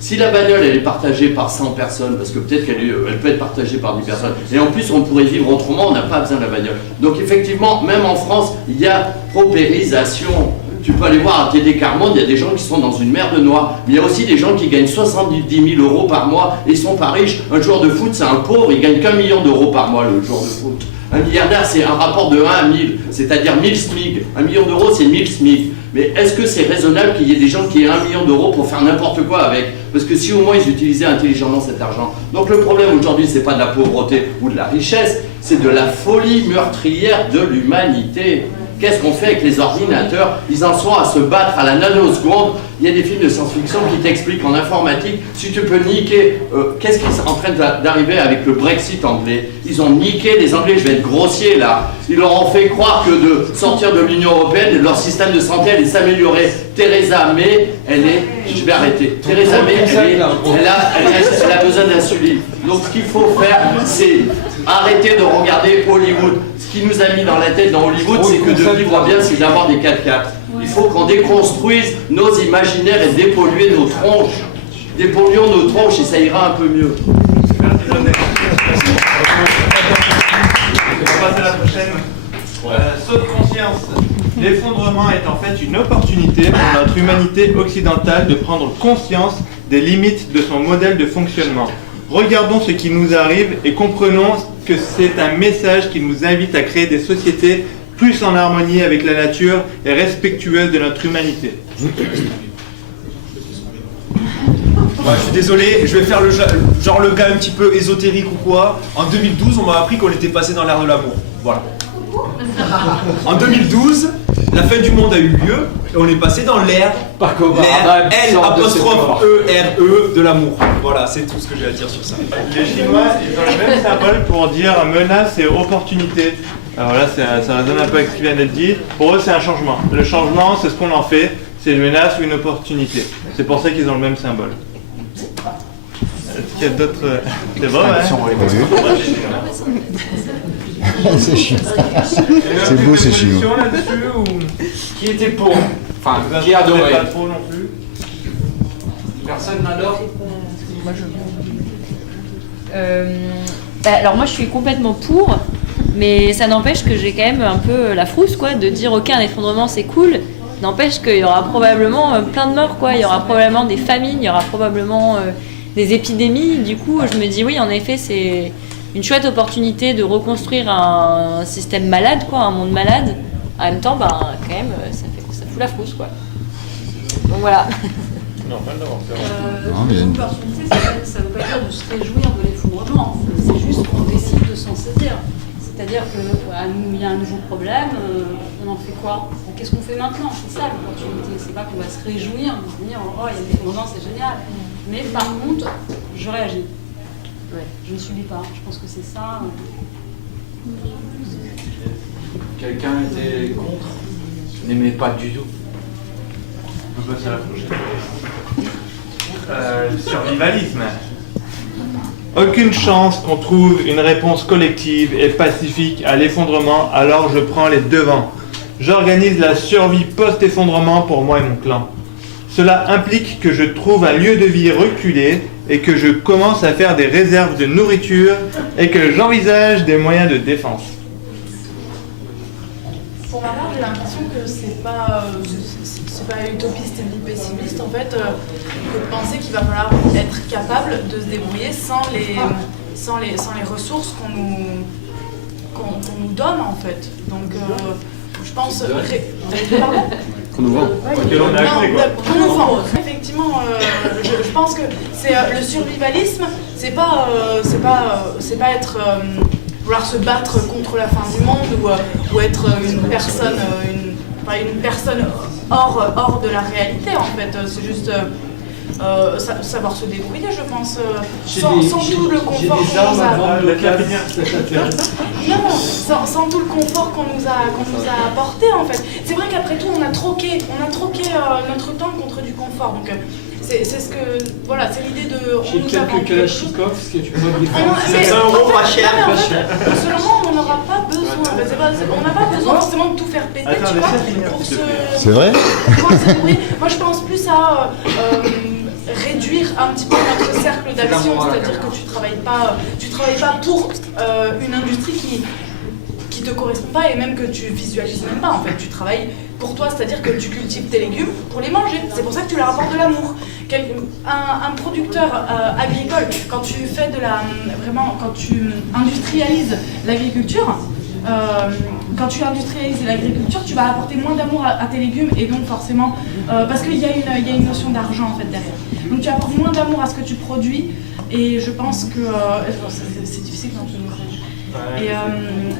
Si la bagnole elle est partagée par 100 personnes, parce que peut-être elle peut être partagée par 10 personnes, et en plus on pourrait vivre autrement, on n'a pas besoin de la bagnole. Donc effectivement, même en France, il y a paupérisation. Tu peux aller voir à TD Carmonde, il y a des gens qui sont dans une merde noire, mais il y a aussi des gens qui gagnent 70 000 euros par mois et ils sont pas riches. Un joueur de foot, c'est un pauvre, il gagne qu'1 million d'euros par mois, le joueur de foot. Un milliardaire, c'est un rapport de 1 à 1000, c'est-à-dire 1000 SMIC. 1 million d'euros, c'est 1000 SMIC. Mais est-ce que c'est raisonnable qu'il y ait des gens qui aient 1 million d'euros pour faire n'importe quoi avec? Parce que si au moins ils utilisaient intelligemment cet argent. Donc le problème aujourd'hui, c'est pas de la pauvreté ou de la richesse, c'est de la folie meurtrière de l'humanité. Qu'est-ce qu'on fait avec les ordinateurs? Ils en sont à se battre à la nanoseconde. Il y a des films de science-fiction qui t'expliquent en informatique, si tu peux niquer, qu'est-ce qui est en train d'arriver avec le Brexit anglais? Ils ont niqué les Anglais, je vais être grossier là. Ils leur ont fait croire que de sortir de l'Union Européenne, leur système de santé allait s'améliorer. Theresa May, je vais arrêter. Theresa May, elle a besoin d'insuline. Donc ce qu'il faut faire, c'est arrêter de regarder Hollywood. Ce qui nous a mis dans la tête dans Hollywood, c'est que de vivre bien, c'est d'avoir des 4x4. Il faut qu'on déconstruise nos imaginaires et dépolluer nos tronches. Dépolluons nos tronches et ça ira un peu mieux. Merci Lionel. On va passer à la prochaine. Saut de conscience. L'effondrement est en fait une opportunité pour notre humanité occidentale de prendre conscience des limites de son modèle de fonctionnement. Regardons ce qui nous arrive et comprenons que c'est un message qui nous invite à créer des sociétés plus en harmonie avec la nature et respectueuses de notre humanité. Ouais, je suis désolé, je vais faire le genre le gars un petit peu ésotérique ou quoi. En 2012, on m'a appris qu'on était passé dans l'ère de l'amour. Voilà. En 2012, la fin du monde a eu lieu et on est passé dans l'ère L''E'' de l'amour. Voilà, c'est tout ce que j'ai à dire sur ça. Les Chinois, ils ont le même symbole pour dire menace et opportunité. Alors là, ça résonne un peu avec ce qui vient d'être dit. Pour eux, c'est un changement. Le changement, c'est ce qu'on en fait. C'est une menace ou une opportunité. C'est pour ça qu'ils ont le même symbole. Est-ce qu'il y a d'autres... C'est vrai, hein? C'est chiant. C'est beau, c'est chiant. Qui était pour? Enfin, qui adorait? Pas trop non plus. Personne n'adore? Alors moi je suis complètement pour, mais ça n'empêche que j'ai quand même un peu la frousse quoi, de dire ok un effondrement c'est cool, n'empêche qu'il y aura probablement plein de morts quoi, il y aura probablement des famines, il y aura probablement des épidémies, du coup je me dis oui en effet c'est une chouette opportunité de reconstruire un système malade quoi, un monde malade, en même temps quand même ça fout la frousse quoi. Donc voilà. Une opportunité, ça ne veut pas dire de se réjouir de l'effondrement, c'est juste qu'on décide de s'en saisir. C'est-à-dire qu'il y a un nouveau problème, on en fait quoi? Qu'est-ce qu'on fait maintenant? C'est ça l'opportunité, c'est pas qu'on va se réjouir, de se dire oh il y a un effondrement, c'est génial. Mais par contre, je réagis. Je ne subis pas, je pense que c'est ça. Quelqu'un était contre? N'aimait pas du tout? On peut passer à la prochaine. Survivalisme. Aucune chance qu'on trouve une réponse collective et pacifique à l'effondrement, alors je prends les devants. J'organise la survie post-effondrement pour moi et mon clan. Cela implique que je trouve un lieu de vie reculé et que je commence à faire des réserves de nourriture et que j'envisage des moyens de défense. Pour ma part, j'ai l'impression que c'est pas utopiste et ni pessimiste en fait, que de penser qu'il va falloir être capable de se débrouiller sans les ressources qu'on nous donne en fait. Donc je pense... Pardon ? Qu'on nous vend. Qu'on nous vend. Effectivement, je pense que c'est le survivalisme, c'est pas être vouloir se battre contre la fin du monde ou être une personne hors de la réalité en fait. C'est juste savoir se débrouiller, je pense, sans tout le confort qu'on nous a. Non, sans tout le confort qu'on nous a apporté en fait. C'est vrai qu'après tout, on a troqué notre temps contre du confort. Donc c'est ce que voilà, c'est l'idée de. J'ai quelques Kalachnikov, ce que tu peux dire. 500 € pas cher. Seulement, on n'aura pas besoin. On n'a pas besoin forcément de tout faire péter, tu vois, pour se. C'est vrai? Moi, je pense plus à réduire un petit peu notre cercle d'action, c'est-à-dire que tu travailles pas pour une industrie qui te correspond pas et même que tu visualises même pas en fait. Tu travailles pour toi, c'est-à-dire que tu cultives tes légumes pour les manger. C'est pour ça que tu leur apportes de l'amour. Un producteur agricole, quand tu fais quand tu industrialises l'agriculture, tu vas apporter moins d'amour à tes légumes et donc forcément, parce qu'il y a une notion d'argent en fait derrière. Donc tu apportes moins d'amour à ce que tu produis et je pense que c'est difficile quand tu nous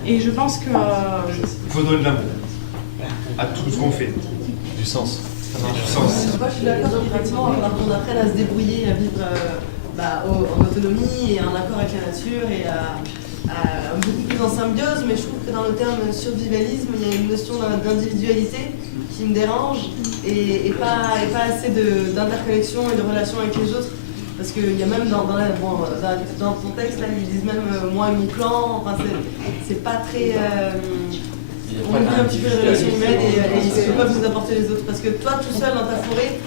et je pense que il faut donner de l'amour à tout ce qu'on fait. Du sens. Moi je suis d'accord qu'effectivement on apprenne à se débrouiller, à vivre en autonomie et en accord avec la nature et beaucoup plus en symbiose, mais je trouve que dans le terme survivalisme, il y a une notion d'individualité qui me dérange et pas assez d'interconnexion et de relation avec les autres. Parce qu'il y a même dans ton texte, là, ils disent même moi et mon clan, enfin, c'est pas très... on oublie un petit peu les relations humaines et ce que peuvent nous apporter les autres. Parce que toi, tout seul dans ta forêt,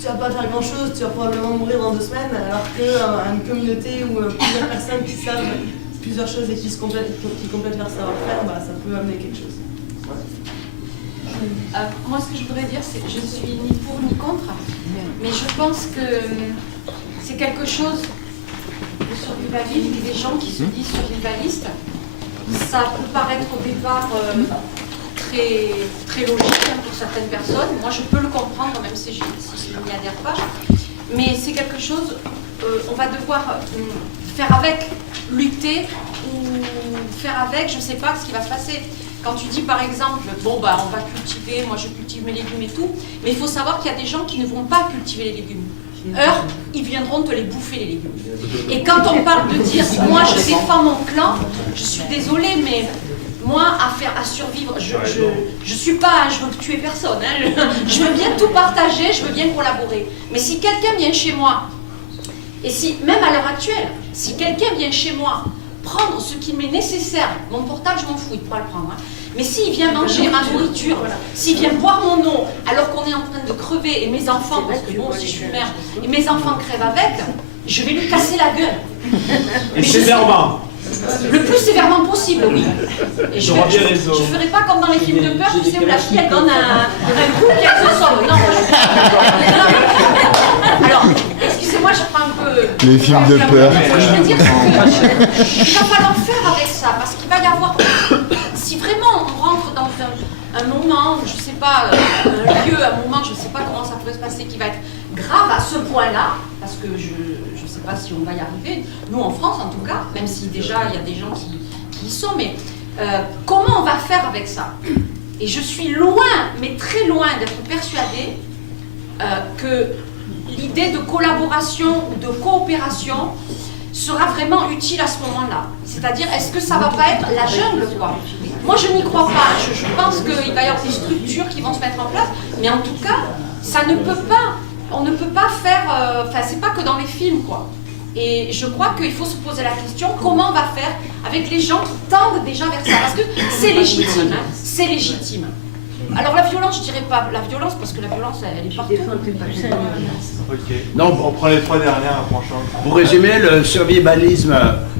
tu vas pas faire grand chose, tu vas probablement mourir dans 2 semaines, alors qu'une communauté ou plusieurs personnes qui savent plusieurs choses et qui complètent leur savoir-faire, ça peut amener quelque chose. Moi, ce que je voudrais dire, c'est que je suis ni pour ni contre, mais je pense que c'est quelque chose, le survivalisme et des gens qui se disent survivalistes. Ça peut paraître au départ très, très logique pour certaines personnes. Moi, je peux le comprendre, même si je n'y adhère pas. Mais c'est quelque chose, on va devoir faire avec, lutter ou faire avec, je ne sais pas ce qui va se passer. Quand tu dis par exemple, bon bah on va cultiver, moi je cultive mes légumes et tout, mais il faut savoir qu'il y a des gens qui ne vont pas cultiver les légumes. Ils viendront te les bouffer les légumes. Et quand on parle de dire, moi je défends mon clan, je suis désolée, mais moi à survivre, je suis pas, je veux tuer personne, hein, je veux bien tout partager, je veux bien collaborer. Mais si quelqu'un vient chez moi, et si, même à l'heure actuelle, si quelqu'un vient chez moi prendre ce qui m'est nécessaire, mon portable je m'en fous, il pourra le prendre, hein. Mais s'il vient manger ma nourriture, s'il vient boire mon eau, alors qu'on est en train de crever, et mes enfants, parce que bon, si je suis mère, et mes enfants crèvent avec, je vais lui casser la gueule. Et sévèrement. Le plus sévèrement possible, oui. Et je ne ferai pas comme dans les films de peur, tu sais, où la fille elle donne un coup et elle se sauve. Non, moi je... Alors, excusez-moi, je prends un peu... Les films de peur. Ce que je veux dire, c'est qu'il va falloir faire avec ça, parce qu'il va y avoir... Si vraiment on rentre dans un moment, je ne sais pas, un lieu, un moment, je ne sais pas comment ça pourrait se passer, qui va être grave à ce point-là, parce que je ne sais pas si on va y arriver, nous en France en tout cas, même si déjà il y a des gens qui y sont, mais comment on va faire avec ça? Et je suis loin, mais très loin d'être persuadée que l'idée de collaboration ou de coopération sera vraiment utile à ce moment-là. C'est-à-dire, est-ce que ça va pas être la jungle, quoi? Moi, je n'y crois pas. Je pense qu'il va y avoir des structures qui vont se mettre en place, mais en tout cas, ça ne peut pas, on ne peut pas faire, enfin, c'est pas que dans les films, quoi. Et je crois qu'il faut se poser la question, comment on va faire avec les gens qui tendent déjà vers ça? Parce que c'est légitime, hein, c'est légitime. Alors la violence, je dirais pas la violence, parce que la violence, elle est partout. Ok. Non, on prend les 3 dernières, franchement. Pour résumer, le survivalisme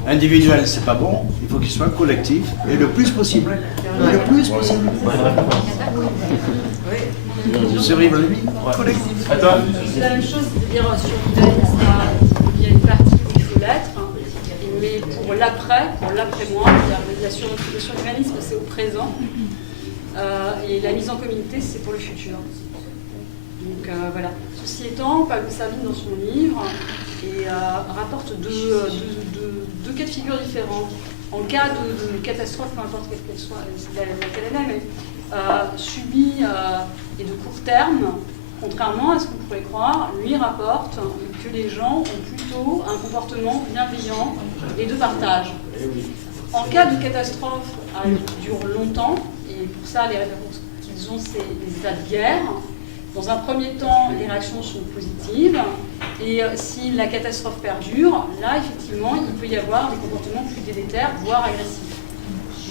individuel, c'est pas bon. Il faut qu'il soit collectif et le plus possible. Le plus possible. Le survivalisme collectif. À toi. C'est la même chose de dire survivalisme, il y a une partie où il faut l'être, mais pour l'après-moi, le survivalisme, c'est au présent. Et la mise en communauté, c'est pour le futur. Donc voilà. Ceci étant, Pablo Servigne, dans son livre, rapporte deux cas de figure différents. En cas de catastrophe, peu importe quelle soit laquelle elle est, mais subie et de court terme, contrairement à ce qu'on pourrait croire, lui rapporte que les gens ont plutôt un comportement bienveillant et de partage. En cas de catastrophe, elle dure longtemps. Et pour ça, les références qu'ils ont, c'est les états de guerre. Dans un premier temps, les réactions sont positives. Et si la catastrophe perdure, là, effectivement, il peut y avoir des comportements plus délétères, voire agressifs.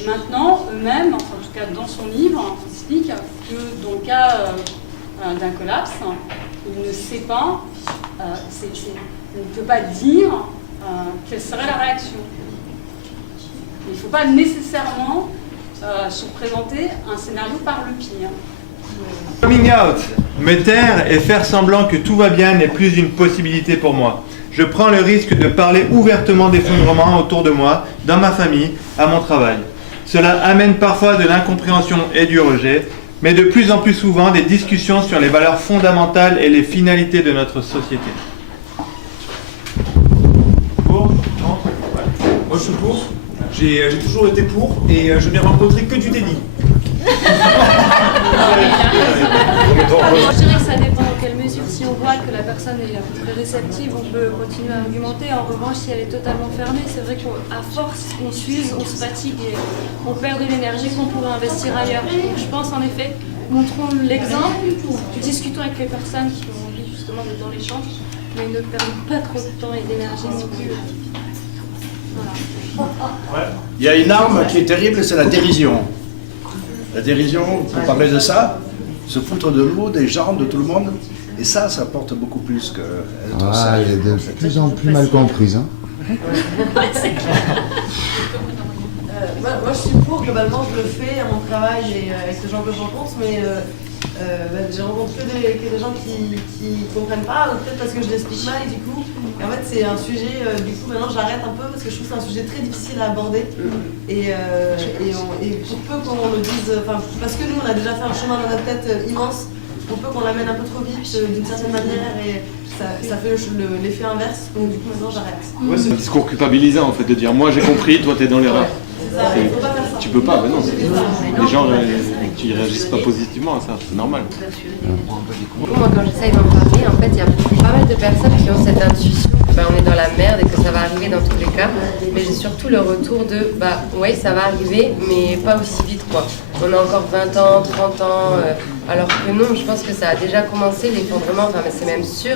Maintenant, eux-mêmes, enfin, en tout cas dans son livre, expliquent que dans le cas d'un collapse, il ne sait pas, il ne peut pas dire quelle serait la réaction. Il ne faut pas nécessairement se présenter un scénario par le pire. Coming out. Me taire et faire semblant que tout va bien n'est plus une possibilité pour moi. Je prends le risque de parler ouvertement d'effondrement autour de moi, dans ma famille, à mon travail. Cela amène parfois de l'incompréhension et du rejet, mais de plus en plus souvent des discussions sur les valeurs fondamentales et les finalités de notre société. Pour ? Non ? Moi je suis pour. J'ai toujours été pour et je n'ai rencontré que du déni. Moi, je dirais que ça dépend dans quelle mesure. Si on voit que la personne est très réceptive, on peut continuer à argumenter. En revanche, si elle est totalement fermée, c'est vrai qu'à force, on s'use, on se fatigue et on perd de l'énergie qu'on pourrait investir ailleurs. Donc, je pense en effet, montrons l'exemple, discutons avec les personnes qui ont envie justement d'être dans l'échange, mais ne perdons pas trop de temps et d'énergie non plus. Voilà. Il y a une arme qui est terrible, c'est la dérision. La dérision, pour parler de ça, se foutre de nous, des gens, de tout le monde, et ça porte beaucoup plus que être sérieux. Elle est de plus en plus mal comprise. Hein. Moi je suis pour, globalement je le fais à mon travail et avec les gens que je rencontre, mais Je rencontre que des gens qui comprennent pas, ou peut-être parce que je l'explique mal, et du coup, en fait c'est un sujet, du coup maintenant j'arrête un peu parce que je trouve que c'est un sujet très difficile à aborder, et pour peu qu'on le dise, parce que nous on a déjà fait un chemin dans notre tête immense, pour peu qu'on l'amène un peu trop vite d'une certaine manière, et ça fait l'effet inverse, donc du coup maintenant j'arrête. Ouais, c'est un discours culpabilisant en fait, de dire moi j'ai compris, toi t'es dans l'erreur. Tu peux pas, mais non. Les gens qui réagissent pas positivement à ça, c'est normal. Moi, quand j'essaye d'en parler, en fait, il y a pas mal de personnes qui ont cette intuition que on est dans la merde et que ça va arriver dans tous les cas. Mais j'ai surtout le retour de ouais, ça va arriver, mais pas aussi vite, quoi. On a encore 20 ans, 30 ans, alors que non, je pense que ça a déjà commencé, l'effondrement, mais c'est même sûr.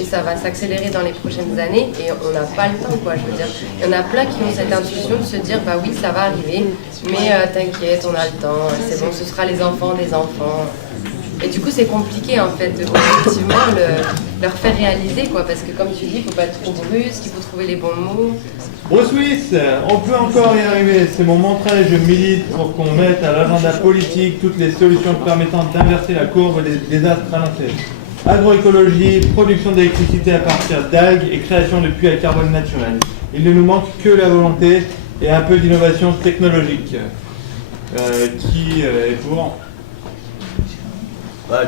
Et ça va s'accélérer dans les prochaines années et on n'a pas le temps, quoi. Je veux dire, il y en a plein qui ont cette intuition de se dire oui, ça va arriver, mais t'inquiète, on a le temps, c'est bon, ce sera les enfants des enfants. Et du coup, c'est compliqué en fait de effectivement leur faire réaliser, quoi, parce que comme tu dis, il ne faut pas être trop brusque, il faut trouver les bons mots. Bruce Willis, on peut encore y arriver. C'est mon mantra et je milite pour qu'on mette à l'agenda politique toutes les solutions permettant d'inverser la courbe des désastres annoncés. Agroécologie, production d'électricité à partir d'algues et création de puits à carbone naturel. Il ne nous manque que la volonté et un peu d'innovation technologique. Qui est pour?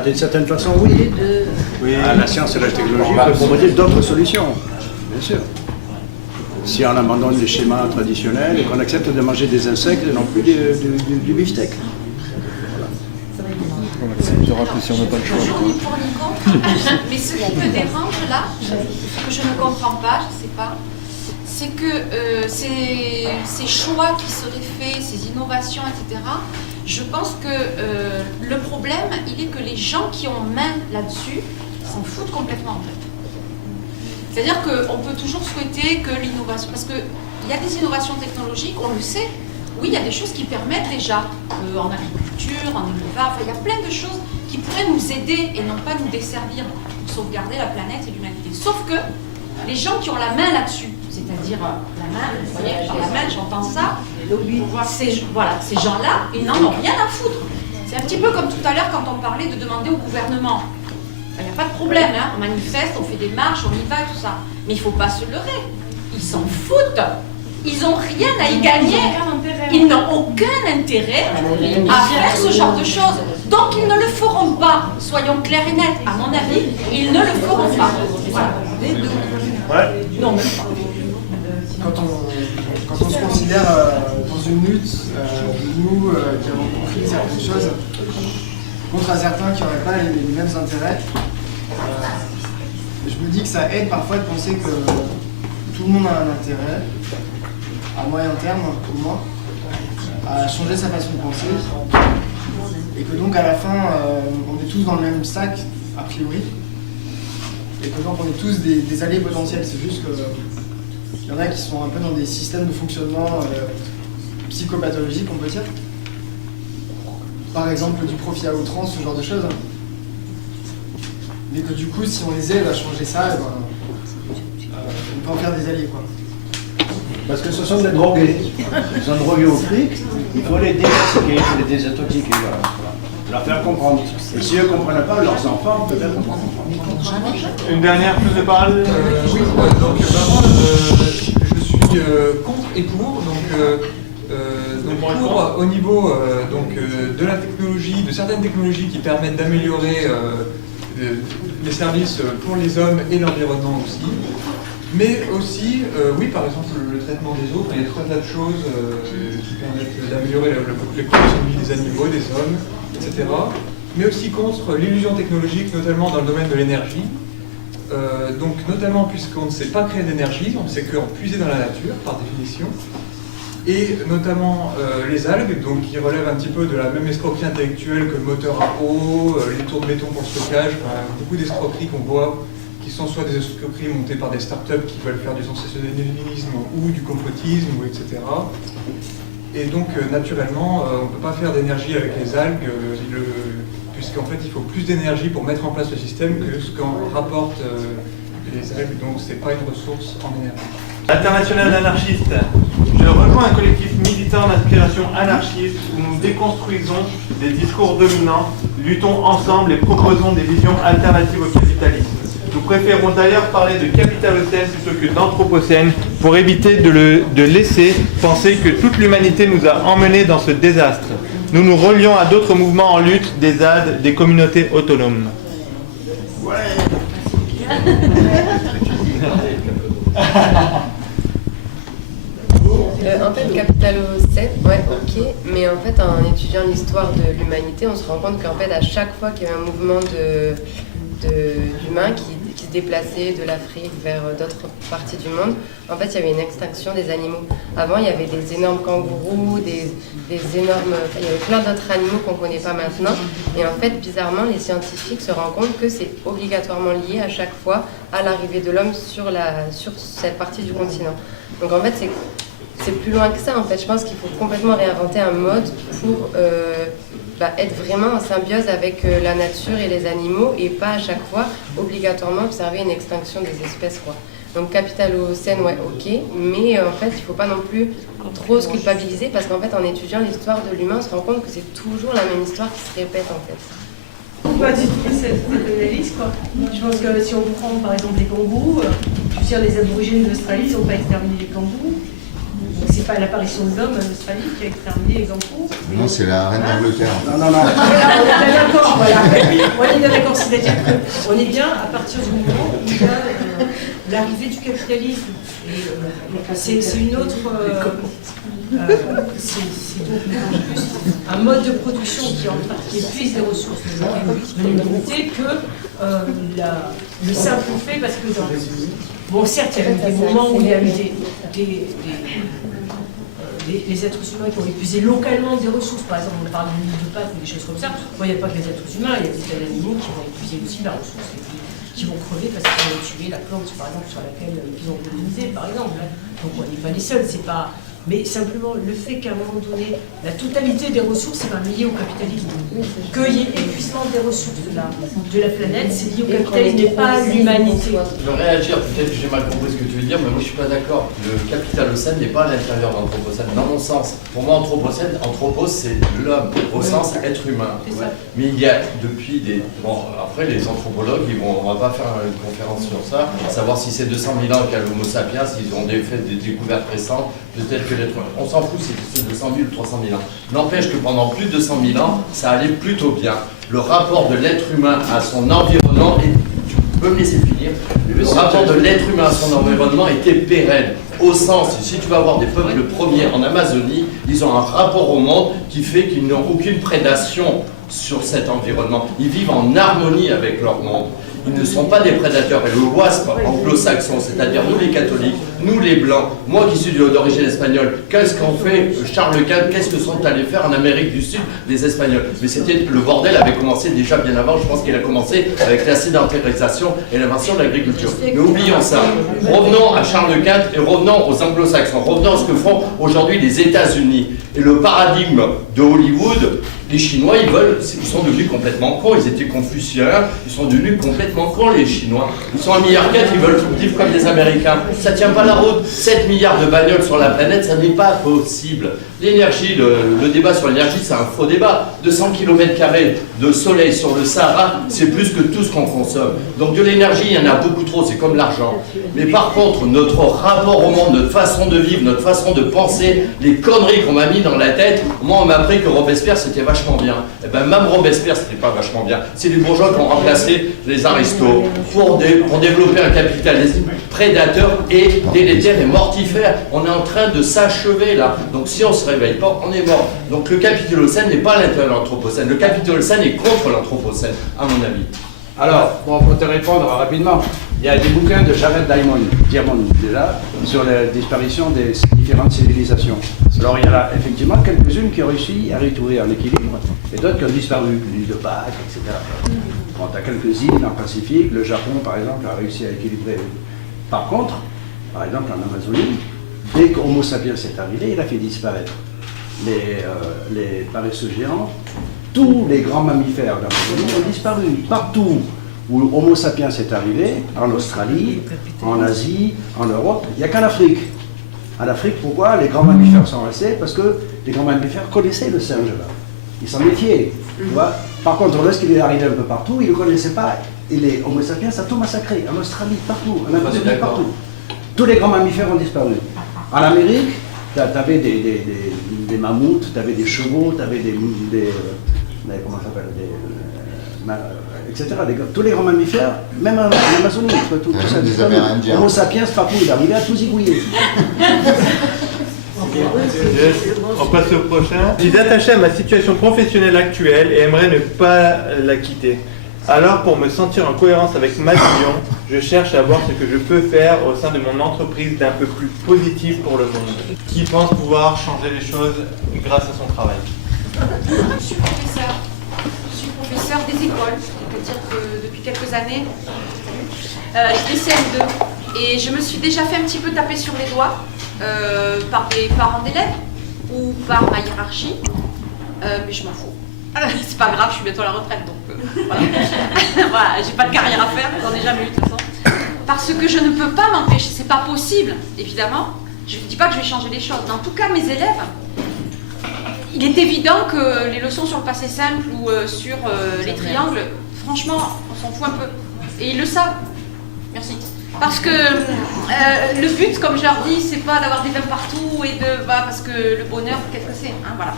D'une certaine façon, oui. La science et la technologie peuvent proposer d'autres solutions, bien sûr. Si on abandonne les schémas traditionnels et qu'on accepte de manger des insectes et non plus du beefsteak. On acceptera plus si on n'a pas le choix. Ni pour ni contre. Mais ce qui me dérange là, ce que je ne comprends pas, je ne sais pas, c'est que ces choix qui seraient faits, ces innovations, etc., je pense que le problème, il est que les gens qui ont main là-dessus s'en foutent complètement en fait. C'est-à-dire qu'on peut toujours souhaiter que l'innovation, parce qu'il y a des innovations technologiques, on le sait. Oui, il y a des choses qui permettent déjà, en agriculture, en élevage, il y a plein de choses qui pourraient nous aider et non pas nous desservir pour sauvegarder la planète et l'humanité. Sauf que les gens qui ont la main là-dessus, c'est-à-dire la main, vous voyez, par la main, j'entends ça, ces gens-là, ils n'en ont rien à foutre. C'est un petit peu comme tout à l'heure quand on parlait de demander au gouvernement. Il n'y a pas de problème, hein, on manifeste, on fait des marches, on y va et tout ça. Mais il ne faut pas se leurrer. Ils s'en foutent. Ils n'ont rien à y gagner. Ils n'ont aucun intérêt à faire ce genre de choses. Donc ils ne le feront pas. Soyons clairs et nets. À mon avis, ils ne le feront pas. Voilà. Les deux. Ouais. Non, même pas. Quand on se considère dans une lutte, nous qui avons compris certaines choses, contre certains qui n'auraient pas les mêmes intérêts, je me dis que ça aide parfois de penser que tout le monde a un intérêt, à moyen terme au moins, à changer sa façon de penser, et que donc à la fin on est tous dans le même sac a priori, et que donc on est tous des alliés potentiels. C'est juste que il y en a qui sont un peu dans des systèmes de fonctionnement psychopathologiques, on peut dire. Par exemple du profit à outrance, ce genre de choses. Mais que du coup si on les aide à changer ça, on peut en faire des alliés, quoi. Parce que ce sont des drogués. Ils sont drogués au fric, il faut les détoxiquer, il faut les désintoxiquer, voilà. Leur faire comprendre. Et si eux ne comprennent pas, leurs enfants peuvent comprendre. Une dernière chose de parole. Oui, donc je suis contre et pour. Donc pour, au niveau de la technologie, de certaines technologies qui permettent d'améliorer les services pour les hommes et l'environnement aussi. Mais aussi, oui, par exemple, le traitement des eaux, il y a tout un tas de choses qui permettent d'améliorer les conditions de vie des animaux, des hommes, etc. Mais aussi contre l'illusion technologique, notamment dans le domaine de l'énergie. Donc notamment puisqu'on ne sait pas créer d'énergie, on ne sait qu'en puiser dans la nature, par définition. Et notamment les algues, donc qui relèvent un petit peu de la même escroquerie intellectuelle que le moteur à eau, les tours de béton pour le stockage, beaucoup d'escroqueries qu'on voit, qui sont soit des escroqueries montées par des startups qui veulent faire du sensationnalisme ou du complotisme, etc. Et donc, naturellement, on ne peut pas faire d'énergie avec les algues, puisqu'en fait, il faut plus d'énergie pour mettre en place le système que ce qu'en rapportent les algues, donc ce n'est pas une ressource en énergie. International anarchiste. Je rejoins un collectif militant d'inspiration anarchiste où nous déconstruisons des discours dominants Luttons ensemble et proposons des visions alternatives au capitalisme. Nous préférons d'ailleurs parler de capitalocène plutôt que d'anthropocène pour éviter de laisser penser que toute l'humanité nous a emmenés dans ce désastre. Nous nous relions à d'autres mouvements en lutte, des ZAD, des communautés autonomes. En fait, capitalocène, ouais, ok, mais en fait, en étudiant l'histoire de l'humanité, on se rend compte qu'en fait, à chaque fois qu'il y avait un mouvement d'humains qui se déplaçaient de l'Afrique vers d'autres parties du monde, en fait, il y avait une extinction des animaux. Avant, il y avait des énormes kangourous, des énormes... il y avait plein d'autres animaux qu'on ne connaît pas maintenant. Et en fait, bizarrement, les scientifiques se rendent compte que c'est obligatoirement lié à chaque fois à l'arrivée de l'homme sur cette partie du continent. Donc en fait, c'est plus loin que ça. En fait, je pense qu'il faut complètement réinventer un mode pour être vraiment en symbiose avec la nature et les animaux et pas à chaque fois obligatoirement observer une extinction des espèces, quoi. Donc capitalocène, ouais, ok, mais en fait, il ne faut pas non plus trop se culpabiliser parce qu'en fait, en étudiant l'histoire de l'humain, on se rend compte que c'est toujours la même histoire qui se répète, en fait. Pas du tout cette analyse, quoi. Je pense que si on prend par exemple les kangourous, je veux dire, les aborigènes d'Australie n'ont pas exterminé les kangourous. Donc c'est pas l'apparition de l'homme en Australie qui a exterminé les kangourous. Non, c'est la reine d'Angleterre. Non. On est bien d'accord, voilà. On est bien d'accord, c'est-à-dire qu'on est bien à partir du moment où il y a l'arrivée du capitalisme. C'est une autre... c'est donc plus un mode de production qui épuise les ressources de l'humanité que le simple fait, parce que bon, certes, il y a eu des moments où il y a eu les êtres humains qui ont épuisé localement des ressources, par exemple on parle de l'huile de pâte ou des choses comme ça. Bon, il n'y a pas que les êtres humains, il y a des tas d'animaux qui vont épuiser aussi la ressource, qui vont crever parce qu'ils vont tuer la plante par exemple sur laquelle ils ont colonisé par exemple. Donc on n'est pas les seuls, c'est pas... Mais simplement, le fait qu'à un moment donné, la totalité des ressources est liée au capitalisme. Qu'il y ait épuisement des ressources de la planète, c'est lié au capitalisme, mais pas à l'humanité. Je veux réagir, peut-être que j'ai mal compris ce que tu veux dire, mais moi je suis pas d'accord. Le capitalocène n'est pas à l'intérieur de l'anthropocène, dans mon sens. Pour moi, anthropos, c'est l'homme, au sens être humain. Mais il y a depuis des... Bon, après, les anthropologues, on va pas faire une conférence sur ça, savoir si c'est 200 000 ans qu'a l'Homo sapiens, s'ils ont fait des découvertes récentes, peut-être que l'être humain. On s'en fout si c'est 200 000 ou 300 000 ans. N'empêche que pendant plus de 200 000 ans, ça allait plutôt bien. Le rapport de l'être humain à son environnement, et tu peux me laisser finir, le rapport de l'être humain à son environnement était pérenne. Au sens, si tu vas voir des peuples premiers en Amazonie, ils ont un rapport au monde qui fait qu'ils n'ont aucune prédation sur cet environnement. Ils vivent en harmonie avec leur monde. Ils ne sont pas des prédateurs. Et le WASP anglo-saxon, c'est-à-dire nous les catholiques, nous les blancs, moi qui suis d'origine espagnole, qu'est-ce qu'ont fait Charles Quint, qu'est-ce que sont allés faire en Amérique du Sud les Espagnols? Mais c'était, le bordel avait commencé déjà bien avant, je pense qu'il a commencé avec la sédentarisation et l'invention de l'agriculture. Mais oublions ça. Revenons à Charles Quint et revenons aux anglo-saxons, revenons à ce que font aujourd'hui les États-Unis. Et le paradigme de Hollywood, les Chinois, ils sont devenus complètement cons, ils étaient confuciens, ils sont devenus complètement cons les Chinois. Ils sont 1,4 milliard, ils veulent vivre comme des Américains. Ça tient pas la route. 7 milliards de bagnoles sur la planète, ça n'est pas possible. L'énergie, le débat sur l'énergie, c'est un faux débat. 200 km² de soleil sur le Sahara, c'est plus que tout ce qu'on consomme. Donc de l'énergie, il y en a beaucoup trop, c'est comme l'argent. Mais par contre, notre rapport au monde, notre façon de vivre, notre façon de penser, les conneries qu'on m'a mis dans la tête, moi on m'a appris que Robespierre c'était vachement bien. Et ben même Robespierre c'était pas vachement bien. C'est les bourgeois qui ont remplacé les aristos pour développer un capitalisme prédateur et délétère et mortifère. On est en train de s'achever là. Donc si on se réveille pas, on est mort. Donc le capitolocène n'est pas à l'intérieur de l'anthropocène. Le capitolocène est contre l'anthropocène, à mon avis. Alors, pour te répondre rapidement, il y a des bouquins de Jared Diamond déjà, sur la disparition des différentes civilisations. Alors il y en a effectivement quelques-unes qui ont réussi à retrouver un équilibre, et d'autres qui ont disparu, l'île de Pâques, etc. Bon, tu as quelques îles dans le Pacifique, le Japon par exemple a réussi à équilibrer. Par contre, par exemple en Amazonie, dès qu'Homo sapiens est arrivé, il a fait disparaître les paresseux géants. Tous les grands mammifères d'Amazonie ont disparu. Partout où Homo sapiens est arrivé, en Australie, en Asie, en Europe, il n'y a qu'en Afrique. En Afrique, pourquoi les grands mammifères sont restés? Parce que les grands mammifères connaissaient le singe là. Ils s'en méfiaient. Tu vois, Par contre, lorsqu'il est arrivé un peu partout, il ne le connaissait pas. Et les Homo sapiens, ça a tout massacré. En Australie, partout, en Afrique, partout. Tous les grands mammifères ont disparu. En Amérique, tu avais des mammouths, tu avais des chevaux, tu avais comment ça s'appelle, etc. Tous les grands mammifères, même en Amazonie, tout ça. Des Amérindiens. Homo sapiens, partout, il arrivait à tout zigouiller. On passe au prochain. Je suis attaché à ma situation professionnelle actuelle et aimerais ne pas la quitter. Alors, pour me sentir en cohérence avec ma vision, je cherche à voir ce que je peux faire au sein de mon entreprise d'un peu plus positif pour le monde. Qui pense pouvoir changer les choses grâce à son travail? Je suis professeur. Je suis professeur des écoles. Je peux dire que depuis quelques années, j'étais CM2 et je me suis déjà fait un petit peu taper sur les doigts par des parents d'élèves ou par ma hiérarchie, mais je m'en fous. C'est pas grave, je suis bientôt à la retraite, donc voilà. Voilà, j'ai pas de carrière à faire, j'en ai jamais eu de toute façon. Parce que je ne peux pas m'empêcher, c'est pas possible, évidemment. Je ne dis pas que je vais changer les choses, mais en tout cas, mes élèves, il est évident que les leçons sur le passé simple ou sur les triangles, franchement, on s'en fout un peu. Et ils le savent. Merci. Parce que le but, comme je leur dis, c'est pas d'avoir des vins partout et de. Bah, parce que le bonheur, qu'est-ce que c'est, hein, voilà.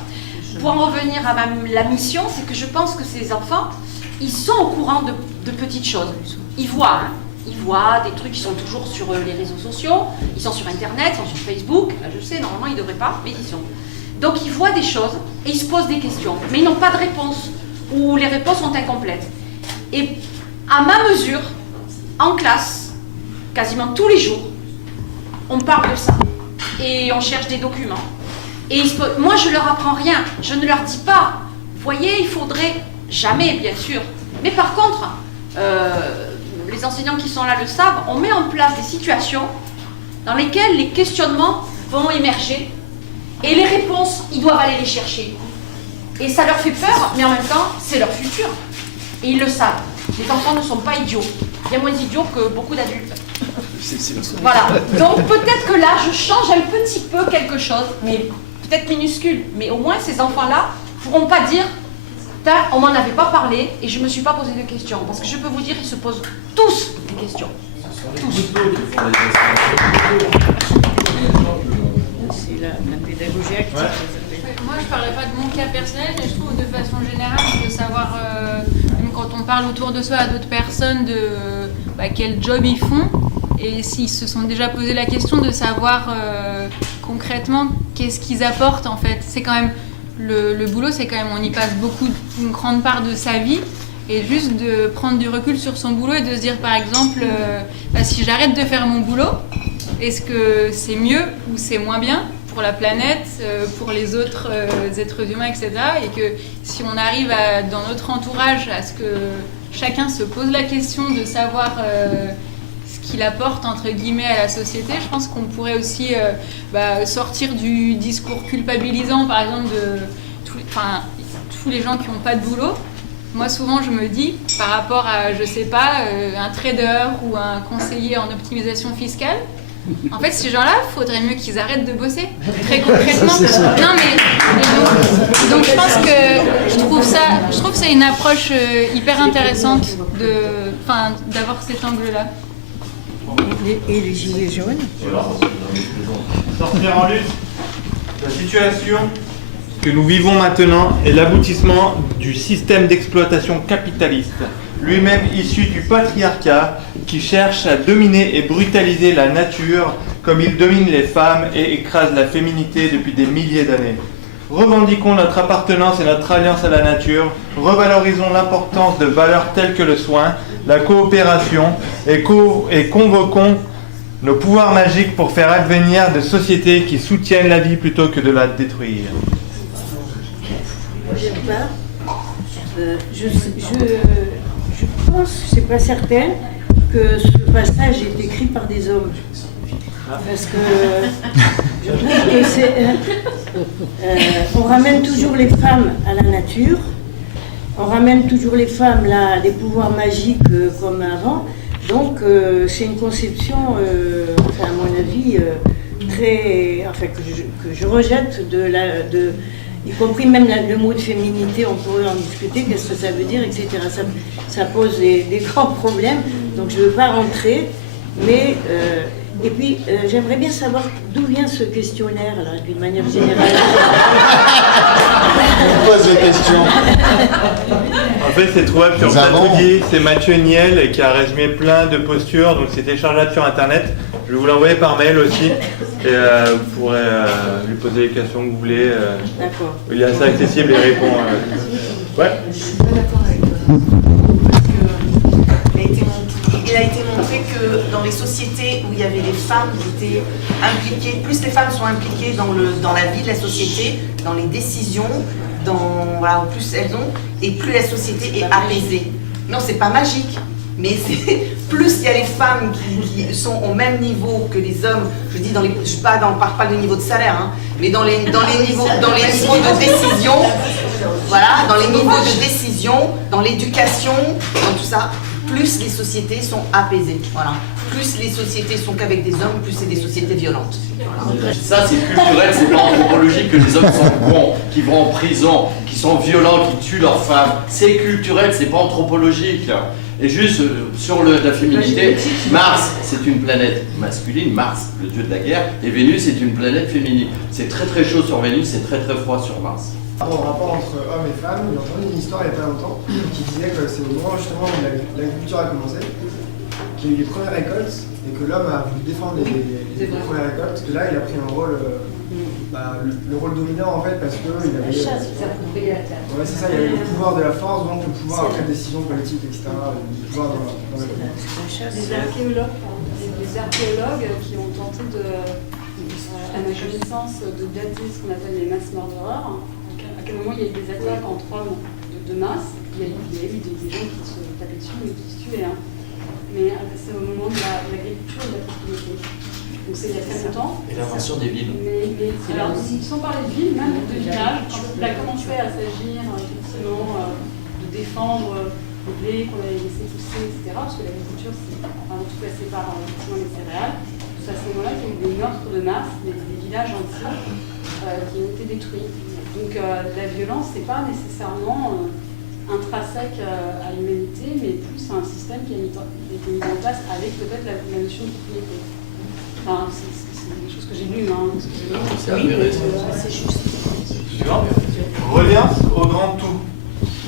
Pour en revenir à la mission, c'est que je pense que ces enfants, ils sont au courant de petites choses. Ils voient, hein. Ils voient des trucs qui sont toujours sur les réseaux sociaux, ils sont sur Internet, ils sont sur Facebook. Là, je sais, normalement, ils ne devraient pas, mais ils sont. Donc, ils voient des choses et ils se posent des questions. Mais ils n'ont pas de réponse, ou les réponses sont incomplètes. Et à ma mesure, en classe, quasiment tous les jours, on parle de ça. Et on cherche des documents. Et moi, je leur apprends rien. Je ne leur dis pas, voyez, il faudrait jamais, bien sûr. Mais par contre, les enseignants qui sont là le savent, on met en place des situations dans lesquelles les questionnements vont émerger et les réponses, ils doivent aller les chercher. Et ça leur fait peur, mais en même temps, c'est leur futur. Et ils le savent. Les enfants ne sont pas idiots. Bien moins idiots que beaucoup d'adultes. Voilà. Donc peut-être que là, je change un petit peu quelque chose, mais peut-être minuscule. Mais au moins, ces enfants-là ne pourront pas dire « on m'en avait pas parlé et je ne me suis pas posé de questions ». Parce que je peux vous dire, ils se posent tous des questions. Tous. C'est la pédagogie active. Ouais. Moi, je ne parlerai pas de mon cas personnel, mais je trouve de façon générale, de savoir, même quand on parle autour de soi à d'autres personnes, de quel job ils font, et s'ils se sont déjà posé la question de savoir concrètement qu'est-ce qu'ils apportent en fait. C'est quand même, le boulot, c'est quand même, on y passe une grande part de sa vie, et juste de prendre du recul sur son boulot et de se dire par exemple, si j'arrête de faire mon boulot, est-ce que c'est mieux ou c'est moins bien pour la planète, pour les autres êtres humains, etc. Et que si on arrive dans notre entourage à ce que chacun se pose la question de savoir ce qu'il apporte entre guillemets à la société, je pense qu'on pourrait aussi sortir du discours culpabilisant, par exemple, de tous les gens qui n'ont pas de boulot. Moi, souvent, je me dis, par rapport à, je sais pas, un trader ou un conseiller en optimisation fiscale, en fait, ces gens-là, il faudrait mieux qu'ils arrêtent de bosser, très concrètement. Non, mais donc je pense que je trouve que c'est une approche hyper intéressante d'avoir cet angle-là. Et les gilets jaunes. Sortir en lutte. La situation que nous vivons maintenant est l'aboutissement du système d'exploitation capitaliste, lui-même issu du patriarcat, qui cherche à dominer et brutaliser la nature comme il domine les femmes et écrase la féminité depuis des milliers d'années. Revendiquons notre appartenance et notre alliance à la nature, revalorisons l'importance de valeurs telles que le soin, la coopération et convoquons nos pouvoirs magiques pour faire advenir de sociétés qui soutiennent la vie plutôt que de la détruire. Je pense, c'est pas certain, que ce passage est écrit par des hommes. Parce que je trouve que c'est. On ramène toujours les femmes à la nature, on ramène toujours les femmes là, des pouvoirs magiques comme avant. Donc c'est une conception, à mon avis, très. Enfin, que je rejette y compris même le mot de féminité, on pourrait en discuter, qu'est-ce que ça veut dire, etc. Ça pose des grands problèmes, donc je ne veux pas rentrer, mais... et puis, j'aimerais bien savoir d'où vient ce questionnaire, là, d'une manière générale. Je pose la question. En fait, c'est trouvable sur Satougi, c'est Mathieu Niel qui a résumé plein de postures, donc c'est téléchargeable sur Internet. Je vais vous l'envoyer par mail aussi, et vous pourrez lui poser les questions que vous voulez. D'accord. Il est assez accessible et il répond. Ouais. Je suis pas d'accord avec toi. Il a été montré que dans les sociétés où il y avait des femmes qui étaient impliquées, plus les femmes sont impliquées dans la vie de la société, dans les décisions, voilà, plus elles ont, et plus la société est apaisée. Non, c'est pas magique, mais c'est plus il y a les femmes qui sont au même niveau que les hommes. Je dis je parle pas du niveau de salaire, hein, mais dans les niveaux de décision. Voilà, dans les niveaux de décision, dans l'éducation, dans tout ça. Plus les sociétés sont apaisées. Voilà. Plus les sociétés sont qu'avec des hommes, plus c'est des sociétés violentes. Voilà. Ça, c'est culturel, c'est pas anthropologique que les hommes sont bons, qui vont en prison, qui sont violents, qui tuent leurs femmes. C'est culturel, c'est pas anthropologique. Et juste sur la féminité, Mars, c'est une planète masculine, Mars, le dieu de la guerre, et Vénus est une planète féminine. C'est très très chaud sur Vénus, c'est très très froid sur Mars. Au rapport entre hommes et femmes, j'ai entendu une histoire il n'y a pas longtemps qui disait que c'est au moment justement où l'agriculture a commencé, qu'il y a eu les premières récoltes et que l'homme a voulu défendre les premières récoltes, que là il a pris un rôle, le rôle dominant en fait parce qu'il avait... La chasse, c'est approprié à la terre. Ouais, c'est ça, il y avait le pouvoir de la force, donc le pouvoir après décision politique, etc. Le pouvoir dans la politique. Des archéologues qui ont tenté à ma connaissance, de dater ce qu'on appelle les mass murderers. À quel moment il y a eu des attaques entre hommes de masse, il y a eu des gens qui se tapaient dessus et qui se tuaient. Hein. Mais c'est au moment de l'agriculture et de la propriété. Donc c'est il y a très longtemps. Et l'invention des villes. Mais alors, sans parler de villes, même de villages, quand il a commencé à s'agir effectivement de défendre le blé qu'on avait laissé pousser, etc. Parce que l'agriculture, c'est avant tout passé par les céréales. C'est à ce moment-là qu'il y a eu des meurtres de masse, des villages entiers qui ont été détruits. Donc la violence, c'est pas nécessairement intrinsèque à l'humanité, mais plus à un système qui a été mis en place avec peut-être la notion de propriété. Enfin, c'est des choses que j'ai lues, hein. C'est avéré. C'est juste. Suivant. Reliance au grand tout.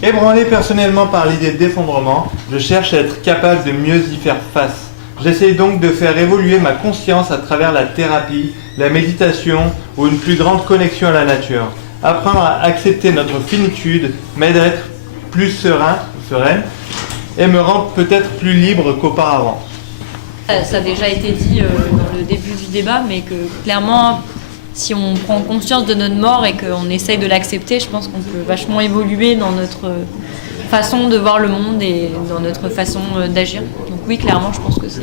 Ébranlé personnellement par l'idée d'effondrement, je cherche à être capable de mieux y faire face. J'essaie donc de faire évoluer ma conscience à travers la thérapie, la méditation ou une plus grande connexion à la nature. Apprendre à accepter notre finitude m'aide à être plus sereine et me rend peut-être plus libre qu'auparavant. Ça a déjà été dit dans le début du débat, mais que clairement, si on prend conscience de notre mort et qu'on essaye de l'accepter, je pense qu'on peut vachement évoluer dans notre façon de voir le monde et dans notre façon d'agir. Donc oui, clairement, je pense que c'est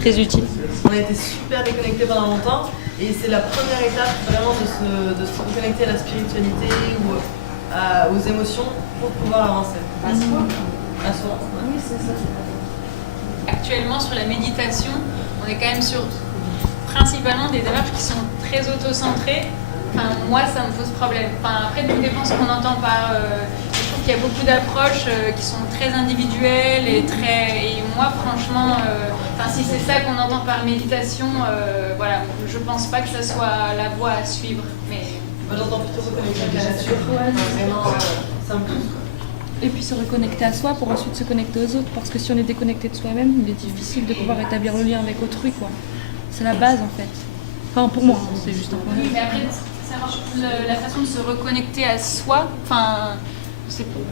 très utile. On a été super déconnectés pendant longtemps et c'est la première étape vraiment de se reconnecter à la spiritualité ou aux émotions pour pouvoir avancer. À soi. À soi. Oui, c'est ça. Actuellement, sur la méditation, on est quand même sur principalement des démarches qui sont très auto-centrées. Enfin, moi, ça me pose problème. Enfin, après, tout dépend ce qu'on entend par... je trouve qu'il y a beaucoup d'approches qui sont très individuelles et moi, franchement, si c'est ça qu'on entend par méditation, voilà, je pense pas que ça soit la voie à suivre. Mais j'entends plutôt reconnecter avec la nature. Vraiment simple. Et puis se reconnecter à soi pour ensuite se connecter aux autres. Parce que si on est déconnecté de soi-même, il est difficile de pouvoir établir le lien avec autrui, quoi. C'est la base, en fait. Enfin, pour moi, c'est juste un point de vue. Mais après, ça marche la façon de se reconnecter à soi. Enfin,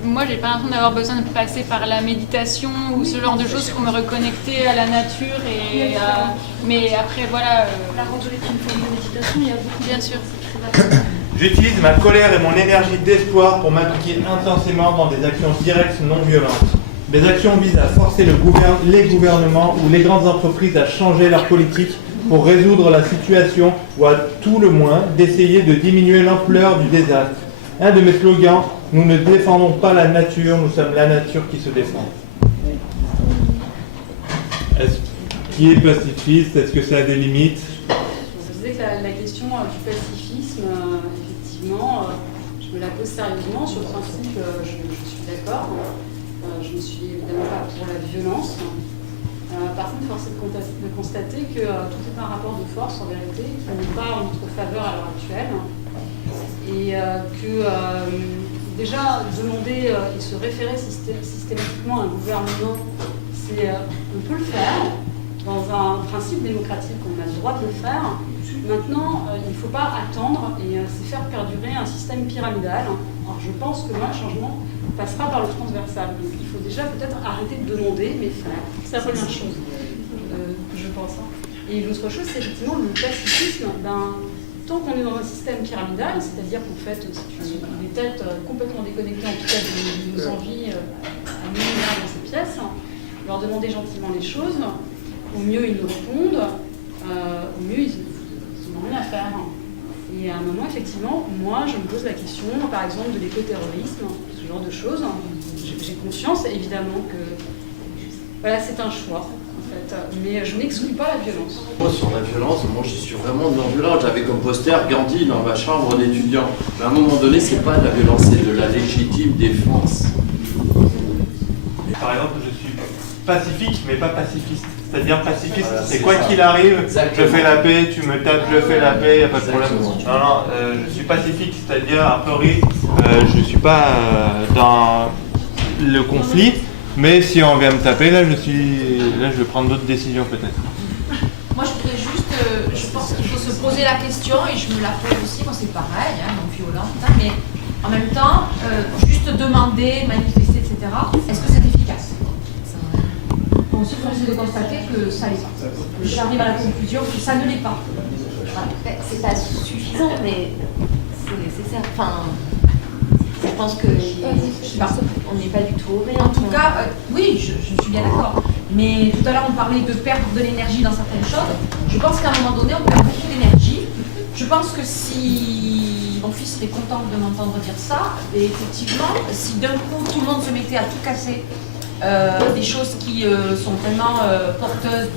moi, j'ai pas l'impression d'avoir besoin de passer par la méditation ou ce genre de choses pour me reconnecter à la nature. Mais après, voilà. La randonnée est une forme de méditation, il y a beaucoup. Bien sûr. J'utilise ma colère et mon énergie d'espoir pour m'impliquer intensément dans des actions directes non violentes. Des actions visent à forcer les gouvernements ou les grandes entreprises à changer leur politique pour résoudre la situation ou à tout le moins d'essayer de diminuer l'ampleur du désastre. Un de mes slogans, nous ne défendons pas la nature, nous sommes la nature qui se défend. Qui est pacifiste? Est-ce que ça a des limites? Je disais que la question du pacifisme, effectivement, je me me la pose sérieusement. Sur le principe, je suis d'accord. Je ne suis évidemment pas pour la violence. Par contre, force est de constater que tout est un rapport de force en vérité, qui n'est pas en notre faveur à l'heure actuelle. Et que déjà demander et se référer systématiquement à un gouvernement, on peut le faire dans un principe démocratique, on a le droit de le faire. Maintenant, il ne faut pas attendre et c'est faire perdurer un système pyramidal. Alors je pense que là, le changement passera par le transversal. Donc il faut déjà peut-être arrêter de demander, mais faire. C'est la première chose que je pense. Et l'autre chose, c'est effectivement le pacifisme. Tant qu'on est dans un système pyramidal, c'est-à-dire qu'en fait, c'est des têtes complètement déconnectées, en tout cas de nos envies à nous dans ces pièces, leur demander gentiment les choses, au mieux ils nous répondent, au mieux ils n'ont rien à faire. Et à un moment, effectivement, moi je me pose la question, par exemple, de l'écoterrorisme, ce genre de choses. J'ai conscience, évidemment, que voilà, c'est un choix. Mais je n'exclus pas la violence. Moi, sur la violence, moi je suis vraiment non-violent. J'avais comme poster Gandhi dans ma chambre d'étudiant. Mais à un moment donné, c'est pas de la violence, c'est de la légitime défense. Par exemple, je suis pacifique, mais pas pacifiste. C'est-à-dire pacifiste, c'est quoi qu'il arrive, je fais la paix, tu me tapes, je fais la paix, il n'y a pas de problème. Non, je suis pacifique, c'est-à-dire, a priori, je ne suis pas dans le conflit. Mais si on vient me taper, là je vais prendre d'autres décisions peut-être. Moi je voudrais juste, je pense qu'il faut se poser la question, et je me la pose aussi, moi c'est pareil, non violent, mais en même temps, juste demander, manifester, etc., est-ce que c'est efficace? On se force de constater que ça l'est pas. J'arrive à la conclusion que ça ne l'est pas. Voilà. C'est pas suffisant, mais c'est nécessaire. Enfin, je pense que on n'est pas du tout au rien. En tout cas, oui, je suis bien d'accord. Mais tout à l'heure, on parlait de perdre de l'énergie dans certaines choses. Je pense qu'à un moment donné, on perd beaucoup d'énergie. Je pense que si mon fils serait content de m'entendre dire ça, et effectivement, si d'un coup tout le monde se mettait à tout casser, des choses qui sont vraiment porteuses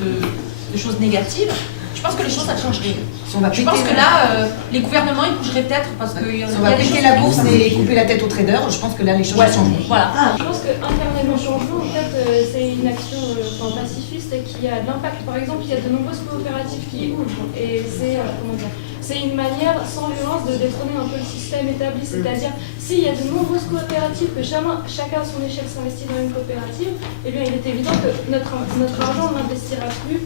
de choses négatives, je pense que les choses, ça ne changerait. Je pense que là, les gouvernements, ils bougeraient peut-être parce que... Si on va péter la bourse et couper la tête aux traders, je pense que là, les choses changeront. Voilà. Je pense qu'incarner le changement, en fait, c'est une action pacifiste et qui a de l'impact. Par exemple, il y a de nombreuses coopératives qui ouvrent et c'est une manière sans violence de détrôner un peu le système établi. C'est-à-dire, s'il y a de nombreuses coopératives, que chacun à son échelle s'investit dans une coopérative, eh bien, il est évident que notre argent n'investira plus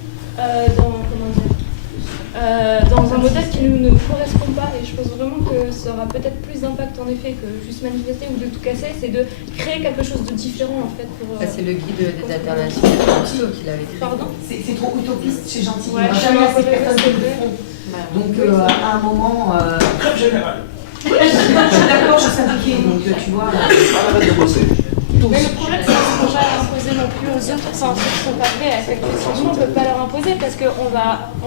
dans un modèle qui ne nous correspond pas. Et je pense vraiment que ça aura peut-être plus d'impact en effet que juste manifester ou de tout casser, c'est de créer quelque chose de différent en fait. C'est le guide des alternatives qui l'avait écrit. Pardon. C'est trop utopiste, c'est gentil. Ouais, jamais assez personne qui le font. Donc à un moment... Club général. Je suis d'accord, je suis syndiquée, donc tu vois... Arrête de bosser. Mais le problème, c'est qu'on ne peut pas imposer non plus aux autres, sans ceux qui ne sont pas prêts à effectuer ce changement, on ne peut pas leur imposer parce qu'on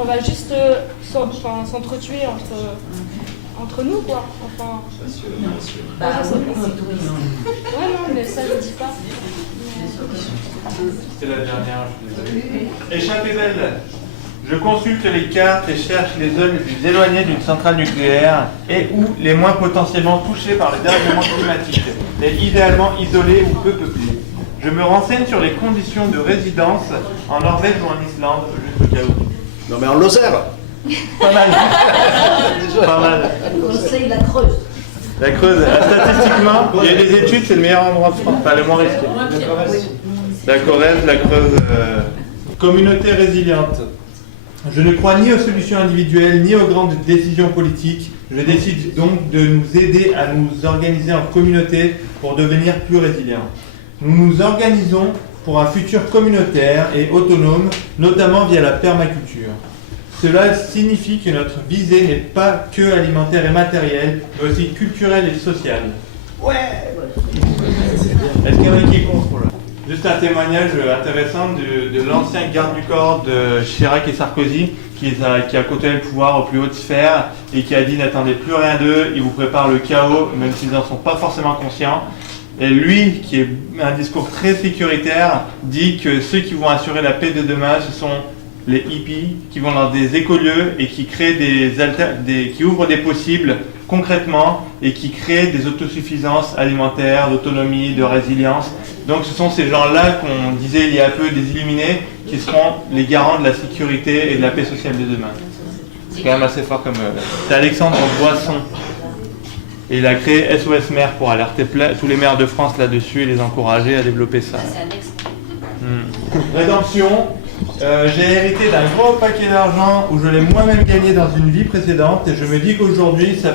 va juste s'entretuer entre nous, quoi. Enfin... Ouais, non, mais ça, je ne dis pas. C'était la dernière, je suis désolé. Échappée belle. Je consulte les cartes et cherche les zones les plus éloignées d'une centrale nucléaire et ou les moins potentiellement touchées par le dérèglement climatique, mais idéalement isolées ou peu peuplées. Je me renseigne sur les conditions de résidence en Norvège ou en Islande, juste au cas où. Non mais en Lozère. Pas mal. Pas mal. Conseil la Creuse. La Creuse, statistiquement, il y a des études, c'est le meilleur endroit de France, pas le moins risqué. La Corrèze, la Creuse. Communauté résiliente. Je ne crois ni aux solutions individuelles, ni aux grandes décisions politiques. Je décide donc de nous aider à nous organiser en communauté pour devenir plus résilients. Nous nous organisons pour un futur communautaire et autonome, notamment via la permaculture. Cela signifie que notre visée n'est pas que alimentaire et matérielle, mais aussi culturelle et sociale. Ouais. Est-ce qu'il y en a qui est contre là? Juste un témoignage intéressant de l'ancien garde du corps de Chirac et Sarkozy qui a côtoyé le pouvoir aux plus hautes sphères et qui a dit n'attendez plus rien d'eux, ils vous préparent le chaos même s'ils n'en sont pas forcément conscients. Et lui, qui est un discours très sécuritaire, dit que ceux qui vont assurer la paix de demain, ce sont les hippies, qui vont dans des écolieux et qui créent qui ouvrent des possibles concrètement et qui créent des autosuffisances alimentaires, d'autonomie, de résilience. Donc ce sont ces gens-là qu'on disait il y a peu des illuminés qui seront les garants de la sécurité et de la paix sociale de demain. C'est quand même assez fort comme... C'est Alexandre Boisson. Et il a créé SOS Mères pour alerter tous les maires de France là-dessus et les encourager à développer ça. Rédemption. J'ai hérité d'un gros paquet d'argent où je l'ai moi-même gagné dans une vie précédente et je me dis qu'aujourd'hui ça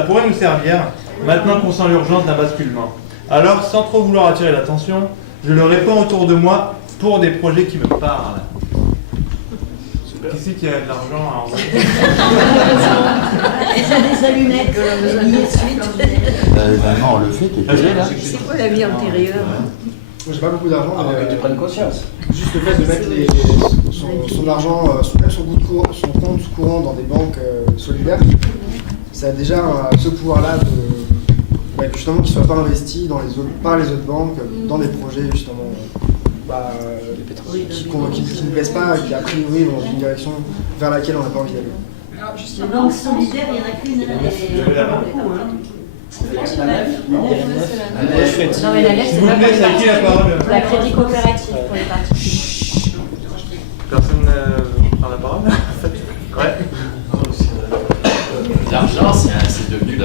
pourrait nous servir maintenant qu'on sent l'urgence d'un basculement. Alors, sans trop vouloir attirer l'attention, je le répands autour de moi pour des projets qui me parlent. Qui c'est qui a de l'argent à envoyer? Et ça des allumettes, Non, on le fait, t'es payé là. C'est quoi la vie antérieure? Moi j'ai pas beaucoup d'argent, que tu prennes conscience. Juste le fait de mettre son argent, même son compte courant dans des banques solidaires, ça a déjà ce pouvoir-là de justement qu'il ne soit pas investi par les autres banques dans des projets justement qui ne plaisent pas et qui a priori vont dans une direction vers laquelle on n'a pas envie d'aller. Les banques solidaires, il y en a qu'une. Non mais la LEF, c'est pas c'est à qui la parole? la crédit coopérative pour les particuliers. Personne ne prend la parole? Ouais. L'argent, c'est devenu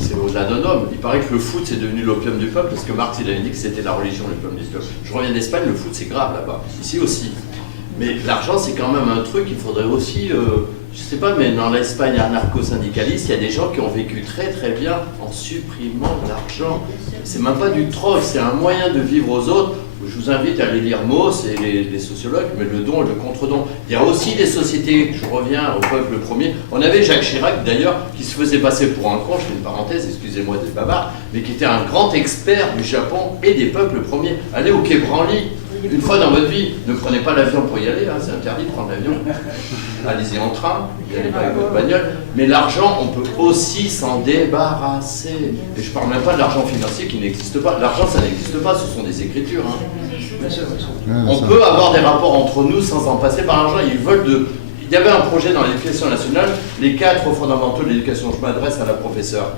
c'est au-delà d'un homme. Il paraît que le foot, c'est devenu l'opium du peuple, parce que Marx, il avait dit que c'était la religion, l'opium du peuple. Je reviens d'Espagne, le foot, c'est grave là-bas. Ici aussi. Mais l'argent, c'est quand même un truc, il faudrait aussi, je sais pas, mais dans l'Espagne anarcho-syndicaliste, il y a des gens qui ont vécu très très bien en supprimant l'argent. C'est même pas du troll, c'est un moyen de vivre aux autres. Je vous invite à aller lire Mauss et les sociologues, mais le don et le contre-don. Il y a aussi des sociétés, je reviens au peuple premier. On avait Jacques Chirac d'ailleurs, qui se faisait passer pour un con, je fais une parenthèse, excusez-moi d'être bavard, mais qui était un grand expert du Japon et des peuples premiers. Allez au Quai Branly. Une fois dans votre vie, ne prenez pas l'avion pour y aller, hein, c'est interdit de prendre l'avion. Allez-y en train, n'y allez pas avec votre bagnole. Mais l'argent, on peut aussi s'en débarrasser. Et je parle même pas de l'argent financier qui n'existe pas. L'argent, ça n'existe pas, ce sont des écritures. Hein. On peut avoir des rapports entre nous sans en passer par l'argent. Il y avait un projet dans l'éducation nationale, les 4 fondamentaux de l'éducation. Je m'adresse à la professeure.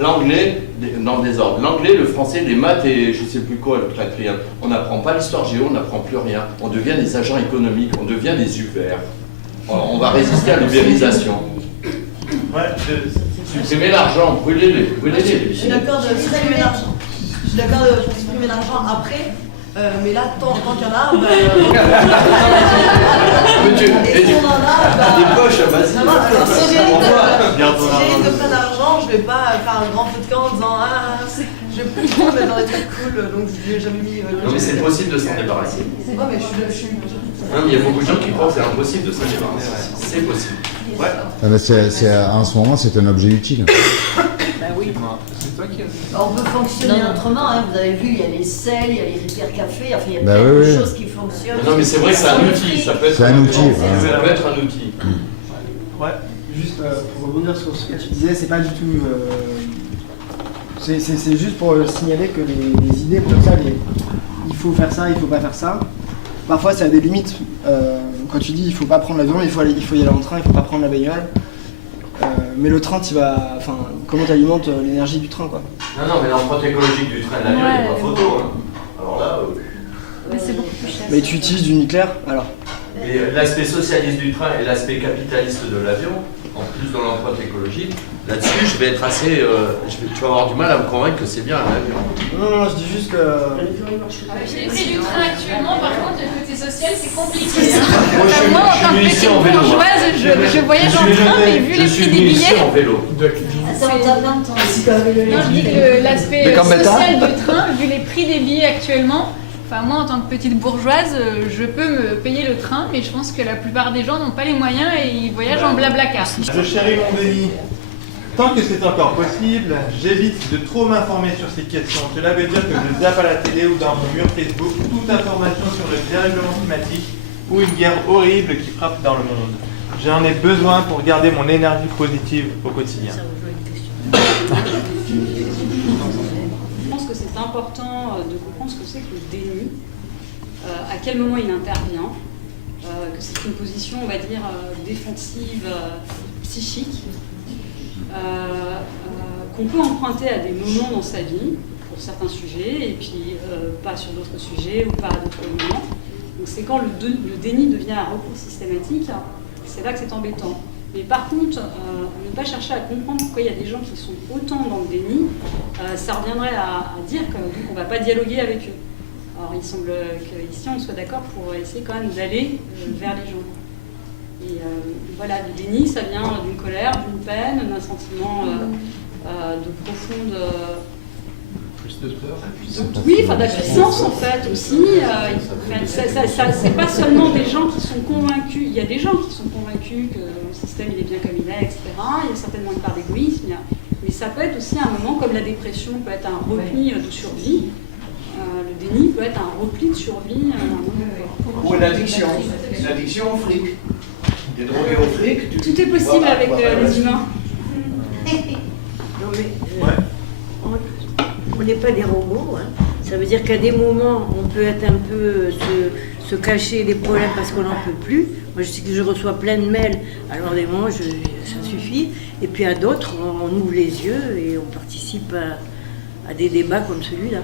L'anglais, dans le désordre. L'anglais, le français, les maths et je ne sais plus quoi, le quatrième. On n'apprend pas l'histoire géo, on n'apprend plus rien. On devient des agents économiques, on devient des Uber. On va résister à l'ubérisation. Supprimez l'argent, brûlez-les. Je suis d'accord de supprimer l'argent. Je suis d'accord de supprimer l'argent après. Mais là, tant qu'il y en a, et on en a, des poches, vas-y. Si j'ai de plein d'argent, je vais pas faire un grand feu de camp en disant je vais plus mettre dans des trucs cool, donc je n'ai jamais mis. Non mais c'est possible de s'en débarrasser. Non mais je suis. Non mais il y a beaucoup de gens qui croient que c'est impossible de s'en débarrasser. C'est possible. Ouais. En ce moment, c'est un objet utile. Bah oui. On peut fonctionner autrement, hein. Vous avez vu, il y a les selles, il y a les Rivières Café, enfin il y a plein de choses qui fonctionnent. Non mais c'est vrai que c'est un outil, ça peut être un outil. Ça peut être un outil. Ouais, juste pour rebondir sur ce que tu disais, c'est pas du tout. C'est juste pour signaler que les idées comme ça, il faut faire ça, il faut pas faire ça. Parfois ça a des limites. Quand tu dis il faut pas prendre l'avion, il faut y aller en train, il faut pas prendre la bagnole. Mais le train, comment tu alimentes l'énergie du train, quoi. Non, mais l'empreinte écologique du train et de l'avion, il n'y a pas photo. Hein. Alors là. Mais c'est beaucoup plus cher. Mais tu utilises du nucléaire, alors. Et l'aspect socialiste du train et l'aspect capitaliste de l'avion, en plus de l'empreinte écologique, là-dessus, je vais être assez. Tu vas avoir du mal à me convaincre que c'est bien un avion. Non, je dis juste que. J'ai pris du train actuellement, par contre, le côté social, c'est compliqué. Moi, en tant que petite bourgeoise, je voyage en train, mais vu les prix des billets. En vélo. Non, je dis que l'aspect social du train, vu les prix des billets actuellement, enfin moi en tant que petite bourgeoise, je peux me payer le train, mais je pense que la plupart des gens n'ont pas les moyens et ils voyagent en blablacar. Je chéris mon Denis. Tant que c'est encore possible, j'évite de trop m'informer sur ces questions. Cela veut dire que je zappe à la télé ou dans mon mur Facebook toute information sur le dérèglement climatique ou une guerre horrible qui frappe dans le monde. J'en ai besoin pour garder mon énergie positive au quotidien. Je pense que c'est important de comprendre ce que c'est que le déni, à quel moment il intervient, que c'est une position, on va dire, défensive, psychique, qu'on peut emprunter à des moments dans sa vie, pour certains sujets, et puis pas sur d'autres sujets ou pas à d'autres moments. Donc c'est quand le déni devient un recours systématique, c'est là que c'est embêtant. Mais par contre, ne pas chercher à comprendre pourquoi il y a des gens qui sont autant dans le déni, ça reviendrait à dire qu'on ne va pas dialoguer avec eux. Alors il semble qu'ici on soit d'accord pour essayer quand même d'aller vers les gens. Et voilà, le déni, ça vient d'une colère, d'une peine, d'un sentiment de profonde... Plus de peur. Oui, enfin d'impuissance en fait aussi. C'est pas seulement des gens qui sont convaincus, il y a des gens qui sont convaincus que le système il est bien comme il est, etc. Il y a certainement une part d'égoïsme, mais ça peut être aussi un moment comme la dépression peut être un repli de survie. Le déni peut être un repli de survie. Ou l'addiction au fric. T'es drogué au fric. Tout est possible avec les humains. Non mais, on n'est pas des robots. Hein. Ça veut dire qu'à des moments, on peut être un peu se cacher des problèmes parce qu'on n'en peut plus. Moi, je sais que je reçois plein de mails. Alors, des moments, ça suffit. Et puis à d'autres, on ouvre les yeux et on participe à des débats comme celui-là.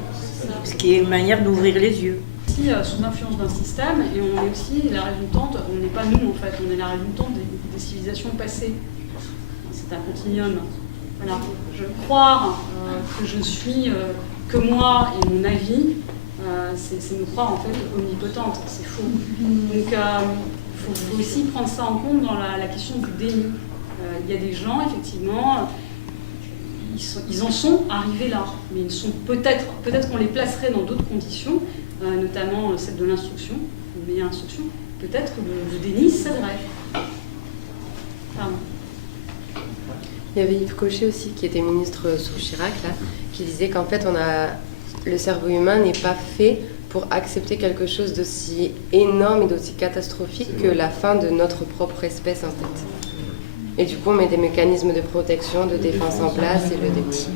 Ce qui est une manière d'ouvrir les yeux. Aussi sous l'influence d'un système, et on est aussi la résultante, on n'est pas nous en fait, on est la résultante des civilisations passées. C'est un continuum. Voilà. Je croire que je suis que moi et mon avis, c'est me croire en fait omnipotente, c'est faux. Donc il faut aussi prendre ça en compte dans la question du déni. Il y a des gens, effectivement, ils en sont arrivés là, mais ils sont peut-être qu'on les placerait dans d'autres conditions, notamment celle de l'instruction, une meilleure instruction, peut-être que le déni s'adresse. Pardon. Il y avait Yves Cochet aussi, qui était ministre sous Chirac, là, qui disait qu'en fait, le cerveau humain n'est pas fait pour accepter quelque chose d'aussi énorme et d'aussi catastrophique que la fin de notre propre espèce, en fait. Et du coup, on met des mécanismes de protection, de défense en place et le déni.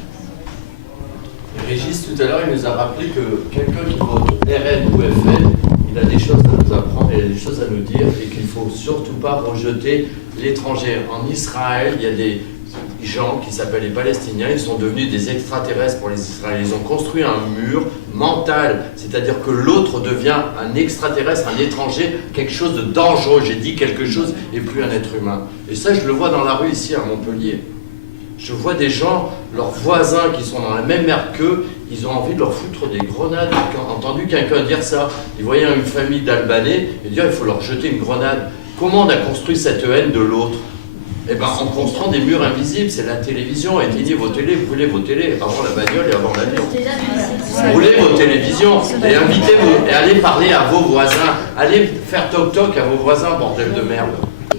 Régis, tout à l'heure, il nous a rappelé que quelqu'un qui vote RN ou FN, il a des choses à nous apprendre, il a des choses à nous dire et qu'il ne faut surtout pas rejeter l'étranger. En Israël, il y a des gens qui s'appellent les Palestiniens, ils sont devenus des extraterrestres pour les Israéliens. Ils ont construit un mur mental, c'est-à-dire que l'autre devient un extraterrestre, un étranger, quelque chose de dangereux. J'ai dit quelque chose et plus un être humain. Et ça, je le vois dans la rue ici à Montpellier. Je vois des gens, leurs voisins qui sont dans la même merde qu'eux, ils ont envie de leur foutre des grenades. J'ai entendu quelqu'un dire ça. Ils voyaient une famille d'Albanais et dire il faut leur jeter une grenade. Comment on a construit cette haine de l'autre? Eh ben, en construisant des murs invisibles, c'est la télévision. Éteignez vos télés, brûlez vos télés avant la bagnole et avant l'avion. Brûlez vos télévisions et invitez-vous et allez parler à vos voisins. Allez faire toc-toc à vos voisins, bordel de merde.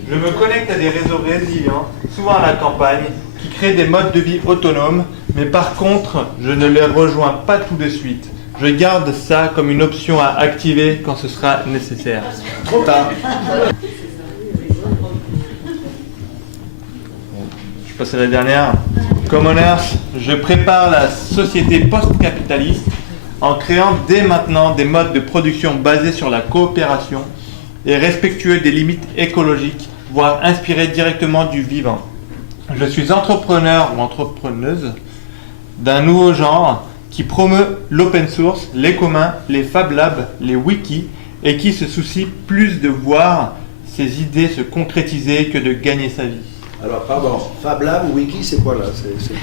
Je me connecte à des réseaux résilients, souvent à la campagne, qui créent des modes de vie autonomes, mais par contre, je ne les rejoins pas tout de suite. Je garde ça comme une option à activer quand ce sera nécessaire. Trop tard. Je passe à la dernière. Commoners, je prépare la société post-capitaliste en créant dès maintenant des modes de production basés sur la coopération et respectueux des limites écologiques, voire inspirés directement du vivant. Je suis entrepreneur ou entrepreneuse d'un nouveau genre qui promeut l'open source, les communs, les Fab Labs, les wikis et qui se soucie plus de voir ses idées se concrétiser que de gagner sa vie. Alors, pardon, Fab Lab ou Wiki, c'est quoi là? C'est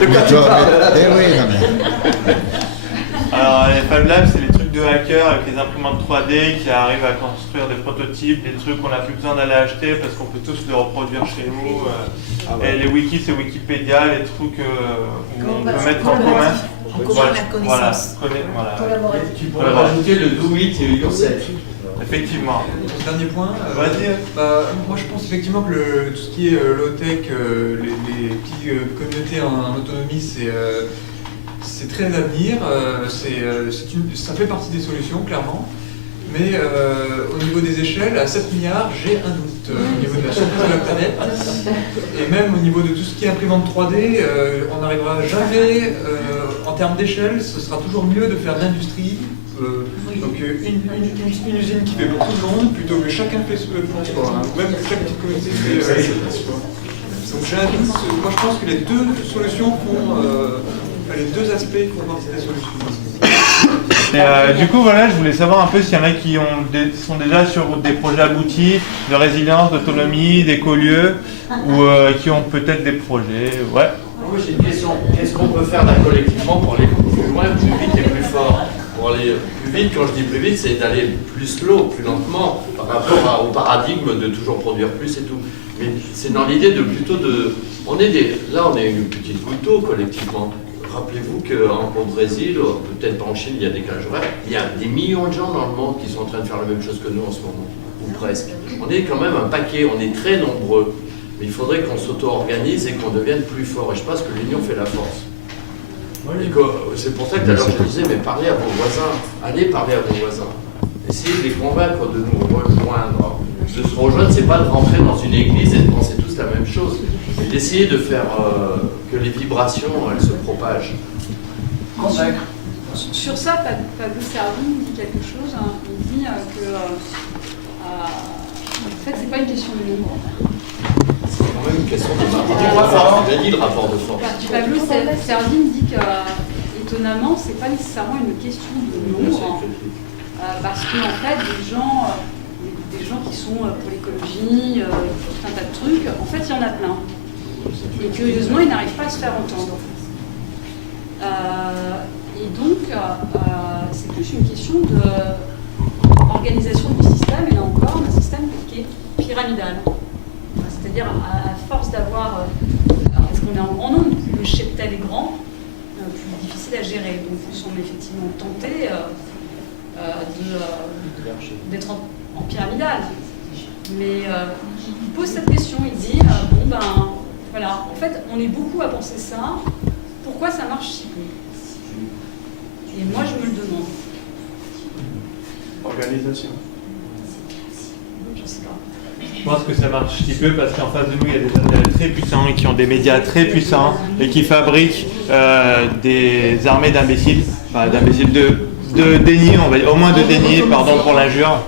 De quoi tu parles? Eh oui, non mais... Alors, les Fab Labs, c'est les trucs de hackers avec les imprimantes 3D qui arrivent à construire des prototypes, des trucs qu'on n'a plus besoin d'aller acheter parce qu'on peut tous les reproduire chez nous. Et les wikis, c'est Wikipédia, les trucs où on peut mettre en commun. On commande la connaissance. Tu pourrais rajouter le do it yourself. Effectivement. Dernier point. Moi, je pense effectivement que tout ce qui est low-tech, les petites communautés en autonomie, c'est très l'avenir. Ça fait partie des solutions, clairement. Mais au niveau des échelles, à 7 milliards, j'ai un doute. Au niveau de la surface de la planète, et même au niveau de tout ce qui est imprimante 3D, on n'arrivera jamais, en termes d'échelle, ce sera toujours mieux de faire de l'industrie. Donc une usine qui fait pour tout le monde, plutôt que chacun fait pour soi, hein, ou même que chaque petite communauté fait pour soi. Donc j'invite, moi je pense que les deux solutions font, les deux aspects font partie des solutions. Et du coup, voilà, je voulais savoir un peu s'il y en a qui sont déjà sur des projets aboutis de résilience, d'autonomie, d'écolieux, ou qui ont peut-être des projets. Ouais. Moi j'ai une question. Qu'est-ce qu'on peut faire là collectivement pour aller plus loin, plus vite et plus fort? Pour aller plus vite, quand je dis plus vite, c'est d'aller plus slow, plus lentement, par rapport au paradigme de toujours produire plus et tout. Mais c'est dans l'idée de plutôt de... Là, on est une petite goutte d'eau collectivement. Rappelez-vous qu'au Brésil, peut-être pas en Chine, il y a des décalages horaires, il y a des millions de gens dans le monde qui sont en train de faire la même chose que nous en ce moment, ou presque. On est quand même un paquet, on est très nombreux. Mais il faudrait qu'on s'auto-organise et qu'on devienne plus fort. Et je pense que l'union fait la force. C'est pour ça que tout à l'heure je disais, mais parlez à vos voisins, allez parler à vos voisins. Essayez de les convaincre de nous rejoindre. De se rejoindre, c'est pas de rentrer dans une église et de penser tous la même chose, mais d'essayer de faire que les vibrations elles se propagent. Sur ça, Pablo Servigne dit quelque chose. Hein. Il dit que en fait, c'est pas une question de nombre. C'est quand même une question de rapport. Il a dit le rapport de force. Pablo Servigne dit que, étonnamment, c'est pas nécessairement une question de nombre, parce qu'en fait, des gens qui sont pour l'écologie, tout un tas de trucs, en fait, il y en a plein. Et curieusement, ils n'arrivent pas à se faire entendre. Et donc, c'est plus une question d'organisation du système, et là encore, un système qui est pyramidal. C'est-à-dire, à force d'avoir, parce qu'on est en grand nombre, plus le cheptel est grand, plus difficile à gérer. Donc, nous sommes effectivement tentés d'être en pyramidal. Mais il pose cette question, il dit, voilà, en fait, on est beaucoup à penser ça, pourquoi ça marche si peu? Et moi, je me le demande. Organisation. Je sais pas. Je pense que ça marche si peu parce qu'en face de nous, il y a des intérêts très puissants et qui ont des médias très puissants et qui fabriquent des armées d'imbéciles, enfin d'imbéciles de déni, on va dire, au moins de déni, pardon pour l'injure.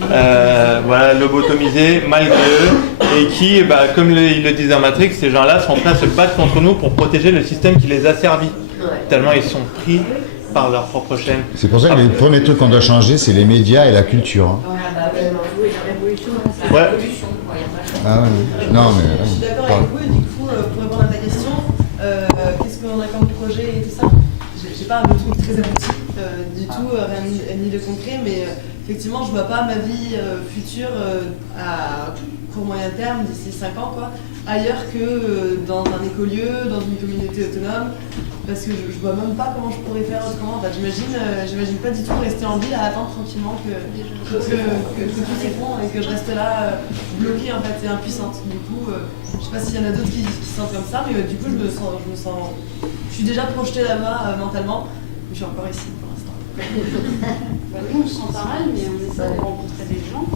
Voilà, lobotomisés malgré eux, et qui, comme ils le disent dans Matrix, ces gens-là sont prêts à se battre contre nous pour protéger le système qui les a servis. Tellement ils sont pris par leur propre chaîne. C'est pour ça que les premiers trucs qu'on doit changer, c'est les médias et la culture. Hein. Ouais. Ah ouais. Non, mais... Je suis d'accord avec vous, et du coup, pour répondre à ta question, qu'est-ce qu'on a comme projet et tout ça? J'ai pas un truc très abouti du tout, rien ni de concret, mais effectivement, je vois pas ma vie future à court moyen terme, d'ici 5 ans, quoi, ailleurs que dans un écolieu, dans une communauté autonome, parce que je vois même pas comment je pourrais faire autrement. Enfin, j'imagine pas du tout rester en ville à attendre tranquillement que tout s'effondre et que je reste là bloquée en fait et impuissante. Du coup, je sais pas s'il y en a d'autres qui se sentent comme ça, mais du coup je suis déjà projetée là-bas mentalement, mais je suis encore ici pour l'instant. Nous on se sent pareil, mais on essaie de rencontrer des gens.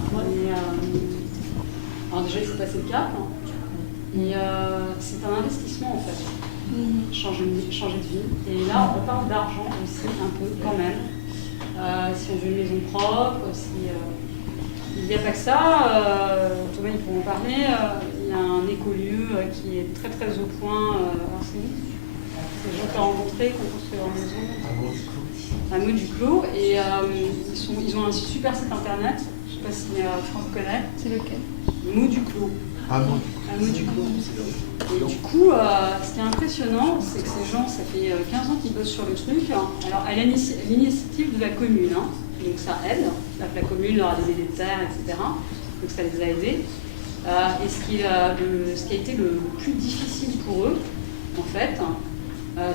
Alors déjà il faut passer le cap, et c'est un investissement en fait. Changer de vie. Et là, on parle d'argent aussi, un peu, quand même. Si on veut une maison propre, il n'y a pas que ça. Thomas, il faut en parler. Il y a un écolieu qui est très très au point. C'est des gens qu'on a rencontrés, qui ont construit leur maison. À Meaux du Clos. Et ils ont un super site internet. Je ne sais pas si Franck connaît. C'est lequel? Meaux du Clos. À Meaux du Clos. Et du coup, ce qui est impressionnant, c'est que ces gens, ça fait 15 ans qu'ils bossent sur le truc. Alors, à l'initiative de la commune, hein, donc ça aide. La commune leur a donné des terres, etc. Donc ça les a aidés. Et ce qui a été le plus difficile pour eux, en fait,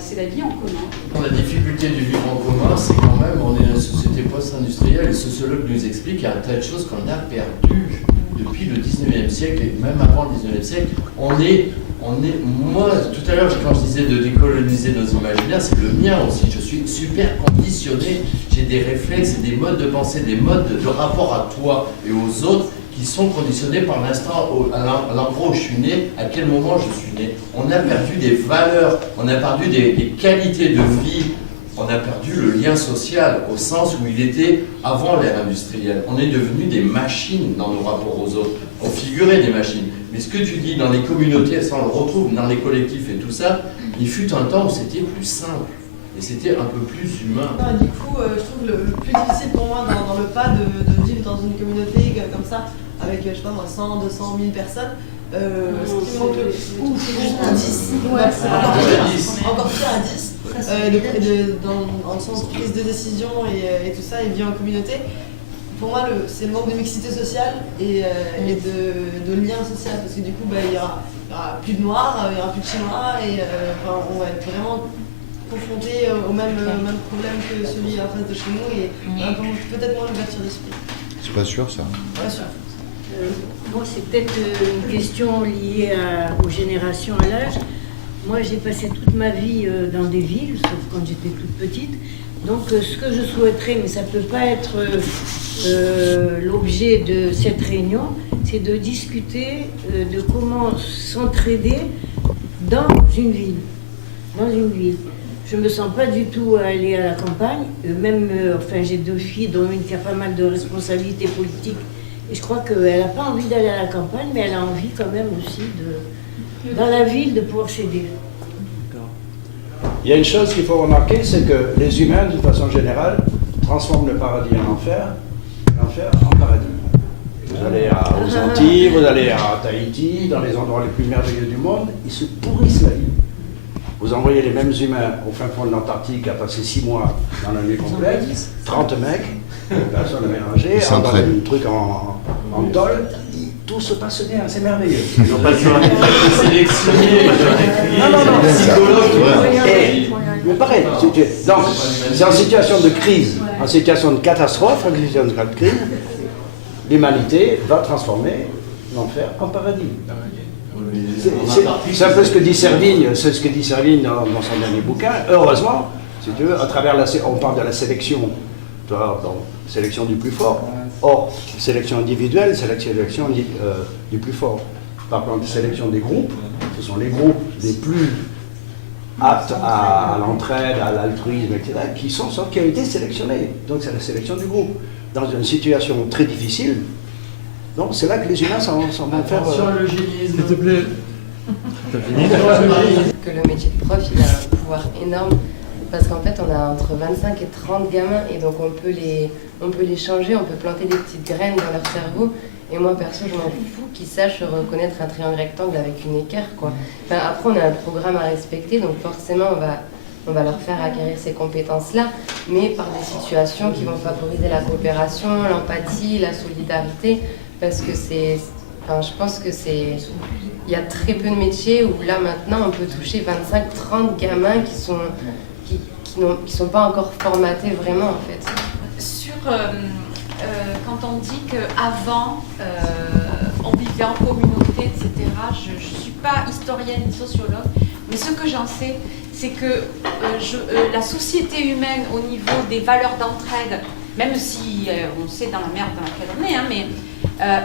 c'est la vie en commun. La difficulté du vivre en commun, c'est quand même, on est une société post-industrielle, et le sociologue nous explique qu'il y a un tas de choses qu'on a perdues depuis le 19e siècle, et même avant le 19e siècle. Moi, tout à l'heure, quand je disais de décoloniser nos imaginaires, c'est le mien aussi. Je suis super conditionné, j'ai des réflexes et des modes de pensée, des modes de rapport à toi et aux autres qui sont conditionnés par l'instant, à l'endroit où je suis né, à quel moment je suis né. On a perdu des valeurs, on a perdu des qualités de vie on a perdu le lien social au sens où il était avant l'ère industrielle. On est devenus des machines dans nos rapports aux autres. On figurait des machines. Mais ce que tu dis dans les communautés, ça on le retrouve dans les collectifs et tout ça, il fut un temps où c'était plus simple. Et c'était un peu plus humain. Du coup, je trouve le plus difficile pour moi dans le pas de vivre dans une communauté comme ça, avec, je sais pas moi, 100, 200, 1000 personnes. Ce qui me manque le plus, c'est juste un 10. Ouais, c'est encore pire à 10. Dans le sens de prise de décision et tout ça, et vie en communauté. Pour moi, c'est le manque de mixité sociale et de lien social. Parce que du coup, il y aura plus de noirs, il y aura plus de chinois, et on va être vraiment confrontés au même problème que celui en face de chez nous, et peut-être moins l'ouverture d'esprit. C'est pas sûr ça. Pas sûr. Bon, c'est peut-être une question liée aux générations, à l'âge. Moi, j'ai passé toute ma vie dans des villes, sauf quand j'étais toute petite. Donc, ce que je souhaiterais, mais ça ne peut pas être l'objet de cette réunion, c'est de discuter de comment s'entraider dans une ville. Je ne me sens pas du tout à aller à la campagne. J'ai 2 filles, dont une qui a pas mal de responsabilités politiques. Et je crois qu'elle n'a pas envie d'aller à la campagne, mais elle a envie quand même aussi, dans la ville, de pouvoir s'aider. Il y a une chose qu'il faut remarquer, c'est que les humains, d'une façon générale, transforment le paradis en enfer, l'enfer en paradis. Vous allez aux Antilles, vous allez à Tahiti, dans les endroits les plus merveilleux du monde, ils se pourrissent la vie. Vous envoyez les mêmes humains au fin fond de l'Antarctique à passer 6 mois dans la nuit complète, 30 mecs, personne à mélanger, dans un truc en tôle, tout se passe bien, c'est merveilleux. Ils n'ont pas besoin d'être sélectionnés, mais pareil, donc c'est en situation de crise, en situation de catastrophe, en situation de crise, l'humanité va transformer l'enfer en paradis. C'est un peu ce que dit Servigne, dans son dernier bouquin. Heureusement, si tu veux, à travers on parle de la sélection, sélection du plus fort. Or, sélection individuelle, c'est la sélection du plus fort. Par contre, sélection des groupes, ce sont les groupes les plus aptes à l'entraide, à l'altruisme, etc., qui ont été sélectionnés. Donc c'est la sélection du groupe. Dans une situation très difficile, donc c'est là que les humains s'en vont faire... S'il te plaît. Que le métier de prof, il a un pouvoir énorme, parce qu'en fait, on a entre 25 et 30 gamins, et donc on peut les changer, on peut planter des petites graines dans leur cerveau. Et moi, perso, je m'en fous qu'ils sachent reconnaître un triangle rectangle avec une équerre, quoi. Enfin, après, on a un programme à respecter, donc forcément, on va leur faire acquérir ces compétences-là, mais par des situations qui vont favoriser la coopération, l'empathie, la solidarité, parce que je pense que il y a très peu de métiers où là, maintenant, on peut toucher 25-30 gamins qui sont pas encore formatés vraiment, en fait. Quand on dit qu'avant, on vivait en communauté, etc., je ne suis pas historienne ni sociologue, mais ce que j'en sais, c'est que la société humaine, au niveau des valeurs d'entraide, même si on sait dans la merde dans laquelle on est, mais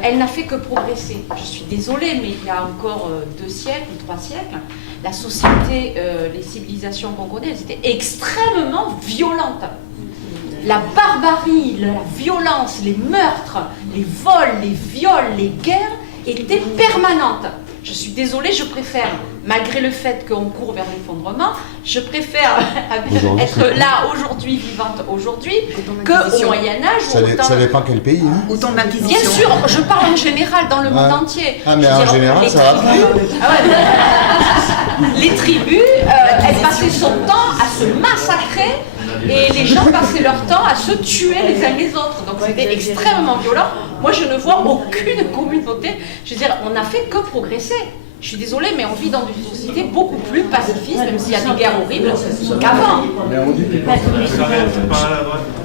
elle n'a fait que progresser. Je suis désolée, mais il y a encore 2 siècles ou 3 siècles, la société, les civilisations qu'on connaît, elles étaient extrêmement violentes. La barbarie, la violence, les meurtres, les vols, les viols, les guerres étaient permanentes. Je suis désolée, je préfère, malgré le fait qu'on court vers l'effondrement, je préfère être là aujourd'hui, vivante aujourd'hui, qu'au Moyen-Âge. Ça dépend quel pays. Hein. Autant de l'Inquisition. Bien sûr, je parle en général, dans le monde entier. Ah, mais en général, ça va. Les tribus, elles passaient son temps à se massacrer et les gens passaient leur temps à se tuer les uns les autres. Donc c'était extrêmement violent. Moi, je ne vois aucune communauté. Je veux dire, on n'a fait que progresser. Je suis désolée, mais on vit dans une société beaucoup plus pacifiste, même s'il y a des guerres horribles, qu'avant.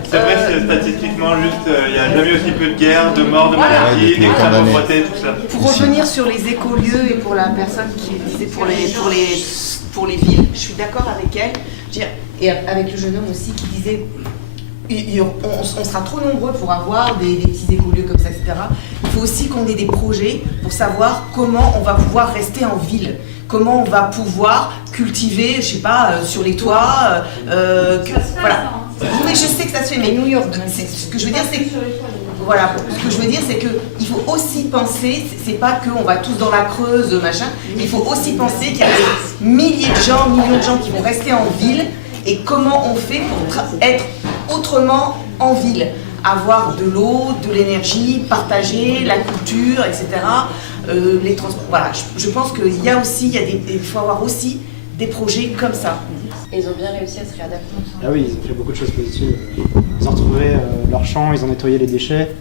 C'est vrai, c'est statistiquement juste, il n'y a jamais aussi peu de guerres, de morts, de maladies, d'extrême pauvreté, tout ça. Pour revenir sur les écolieux et pour la personne qui disait pour les villes, je suis d'accord avec elle. Et avec le jeune homme aussi qui disait on sera trop nombreux pour avoir des petits écolieux comme ça, etc. Il faut aussi qu'on ait des projets pour savoir comment on va pouvoir rester en ville. comment on va pouvoir cultiver, je sais pas, sur les toits, voilà. Oui, je sais que ça se fait, mais New York, ce que je veux dire, c'est que voilà, ce que je veux dire, c'est qu'il faut aussi penser, c'est pas qu'on va tous dans la Creuse, machin, il faut aussi penser qu'il y a des millions de gens qui vont rester en ville, et comment on fait pour être autrement en ville, avoir de l'eau, de l'énergie, partager la culture, etc. Les transports. Voilà, je pense qu'il y a aussi, il faut avoir aussi des projets comme ça. Et ils ont bien réussi à se réadapter. Ah oui, ils ont fait beaucoup de choses positives. Ils ont retrouvé leur champ, ils ont nettoyé les déchets,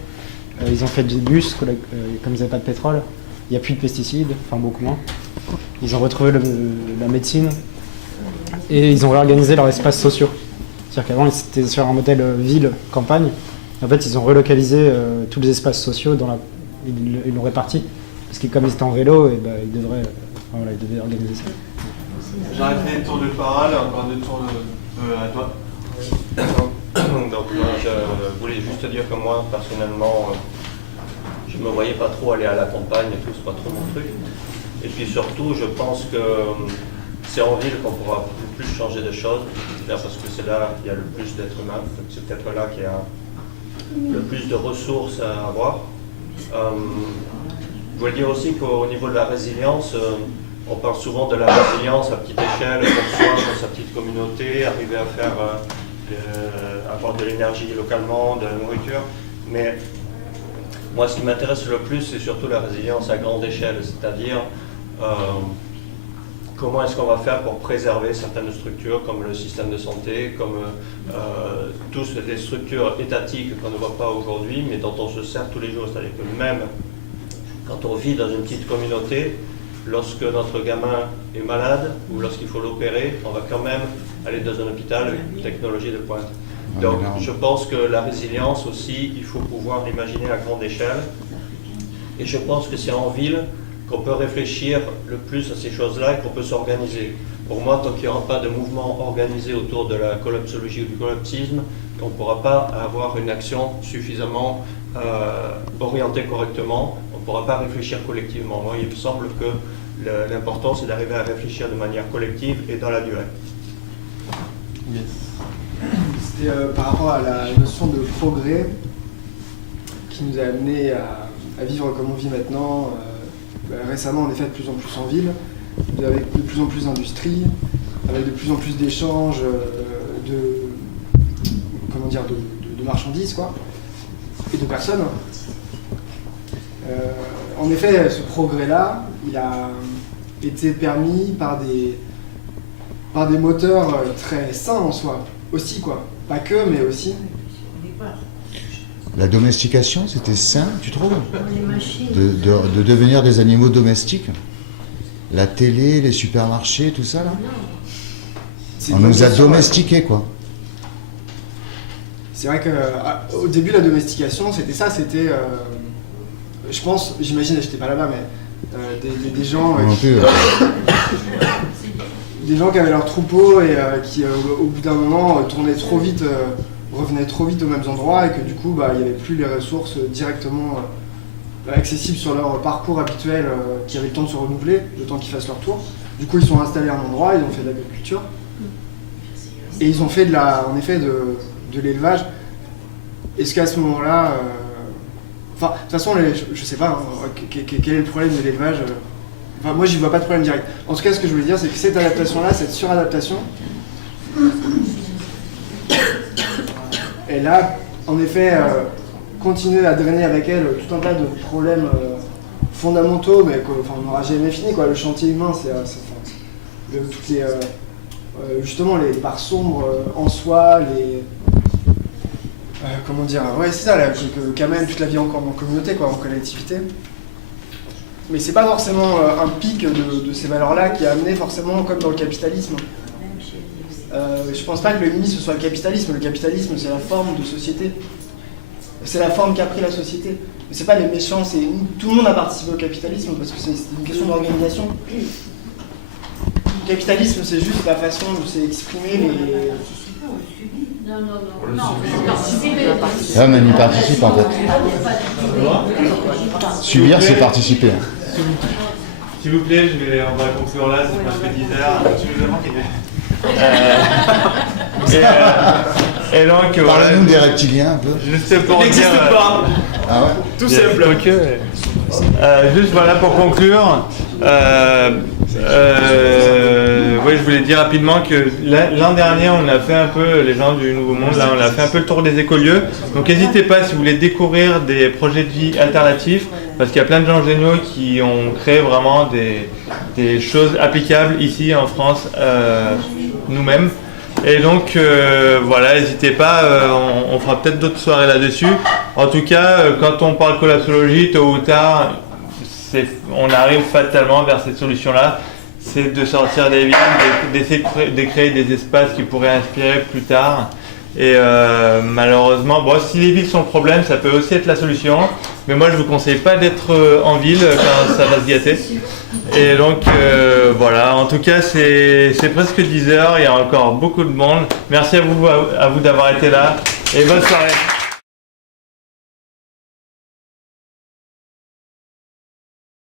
ils ont fait des bus, comme ils n'avaient pas de pétrole. Il n'y a plus de pesticides, enfin beaucoup moins. Ils ont retrouvé la médecine et ils ont réorganisé leurs espaces sociaux. C'est-à-dire qu'avant, ils étaient sur un modèle ville-campagne. En fait, ils ont relocalisé tous les espaces sociaux, ils l'ont réparti. Parce que comme ils étaient en vélo, et ils devaient organiser ça. J'arrête les tours de parole, encore 2 tours à toi. Donc moi, je voulais juste dire que moi, personnellement, je ne me voyais pas trop aller à la campagne et tout, c'est pas trop mon truc. Et puis surtout, je pense que c'est en ville qu'on pourra le plus changer de choses, parce que c'est là qu'il y a le plus d'êtres humains, c'est peut-être là qu'il y a le plus de ressources à avoir. Je voulais dire aussi qu'au niveau de la résilience, on parle souvent de la résilience à petite échelle, pour soi, dans sa petite communauté, arriver à faire avoir de l'énergie localement, de la nourriture. Mais moi, ce qui m'intéresse le plus, c'est surtout la résilience à grande échelle, c'est-à-dire comment est-ce qu'on va faire pour préserver certaines structures comme le système de santé, comme tous les structures étatiques qu'on ne voit pas aujourd'hui, mais dont on se sert tous les jours. C'est-à-dire que même quand on vit dans une petite communauté, lorsque notre gamin est malade ou lorsqu'il faut l'opérer, on va quand même aller dans un hôpital avec une technologie de pointe. Donc je pense que la résilience aussi, il faut pouvoir l'imaginer à grande échelle. Et je pense que c'est en ville qu'on peut réfléchir le plus à ces choses-là et qu'on peut s'organiser. Pour moi, tant qu'il n'y aura pas de mouvement organisé autour de la collapsologie ou du collapsisme, on ne pourra pas avoir une action suffisamment orientée correctement, on ne pourra pas réfléchir collectivement. Moi, il me semble que l'important, c'est d'arriver à réfléchir de manière collective et dans la durée. C'était par rapport à la notion de progrès qui nous a amené à vivre comme on vit maintenant. Récemment, on est fait de plus en plus en ville, avec de plus en plus d'industrie, avec de plus en plus d'échanges de marchandises, quoi, et de personnes. En effet, ce progrès-là, il a été permis par des moteurs très sains en soi, aussi, quoi. Pas que, mais aussi. La domestication, c'était sain, tu trouves, de devenir des animaux domestiques? La télé, les supermarchés, tout ça, là? On nous a domestiqués, quoi. C'est vrai qu'au début, la domestication, c'était ça, c'était... je pense, j'imagine, j'étais pas là-bas, mais des gens... des gens qui avaient leur troupeau et qui, au bout d'un moment, tournaient trop vite... revenaient trop vite aux mêmes endroits et que du coup il n'y avait plus les ressources directement accessibles sur leur parcours habituel qui avaient le temps de se renouveler, le temps qu'ils fassent leur tour. Du coup ils sont installés à un endroit, ils ont fait de l'agriculture et ils ont fait en effet de l'élevage. Est-ce qu'à ce moment-là, de toute façon je sais pas quel est le problème de l'élevage. Moi j'y vois pas de problème direct. En tout cas ce que je voulais dire c'est que cette adaptation-là, cette suradaptation, elle a, en effet, continué à drainer avec elle tout un tas de problèmes fondamentaux, mais on n'aura jamais fini, quoi. Le chantier humain, toutes les, justement, les parts sombres en soi, les... comment dire... Ouais, c'est ça, qu'amène toute la vie en communauté, quoi, en collectivité. Mais c'est pas forcément un pic de ces valeurs-là qui a amené forcément, comme dans le capitalisme. Je pense pas que le ce soit le capitalisme. Le capitalisme, c'est la forme de société. C'est la forme qu'a pris la société. Mais c'est pas les méchants, tout le monde a participé au capitalisme parce que c'est une question d'organisation. Le capitalisme, c'est juste la façon dont c'est exprimé les... Non, mais on y participe en fait. Subir, c'est participer. S'il vous plaît, on va conclure là, c'est presque 10 heures. Tu nous as manqué. Et donc, parlez-nous des reptiliens un peu. Juste pour Il n'existe dire, pas. Ah ouais. Tout simple. Juste voilà pour conclure. Oui, je voulais dire rapidement que l'an dernier, on a fait un peu, les gens du Nouveau Monde, là, on a fait un peu le tour des écolieux. Donc n'hésitez pas si vous voulez découvrir des projets de vie alternatifs, parce qu'il y a plein de gens géniaux qui ont créé vraiment des choses applicables ici en France, nous-mêmes. Et donc voilà, n'hésitez pas, on fera peut-être d'autres soirées là-dessus. En tout cas, quand on parle collapsologie, tôt ou tard, on arrive fatalement vers cette solution-là. C'est de sortir des villes, d'essayer de créer des espaces qui pourraient inspirer plus tard. Et malheureusement, bon, si les villes sont le problème, ça peut aussi être la solution. Mais moi, je vous conseille pas d'être en ville quand ça va se gâter. Et donc, voilà. En tout cas, c'est presque 10 heures. Il y a encore beaucoup de monde. Merci à vous d'avoir été là. Et bonne soirée.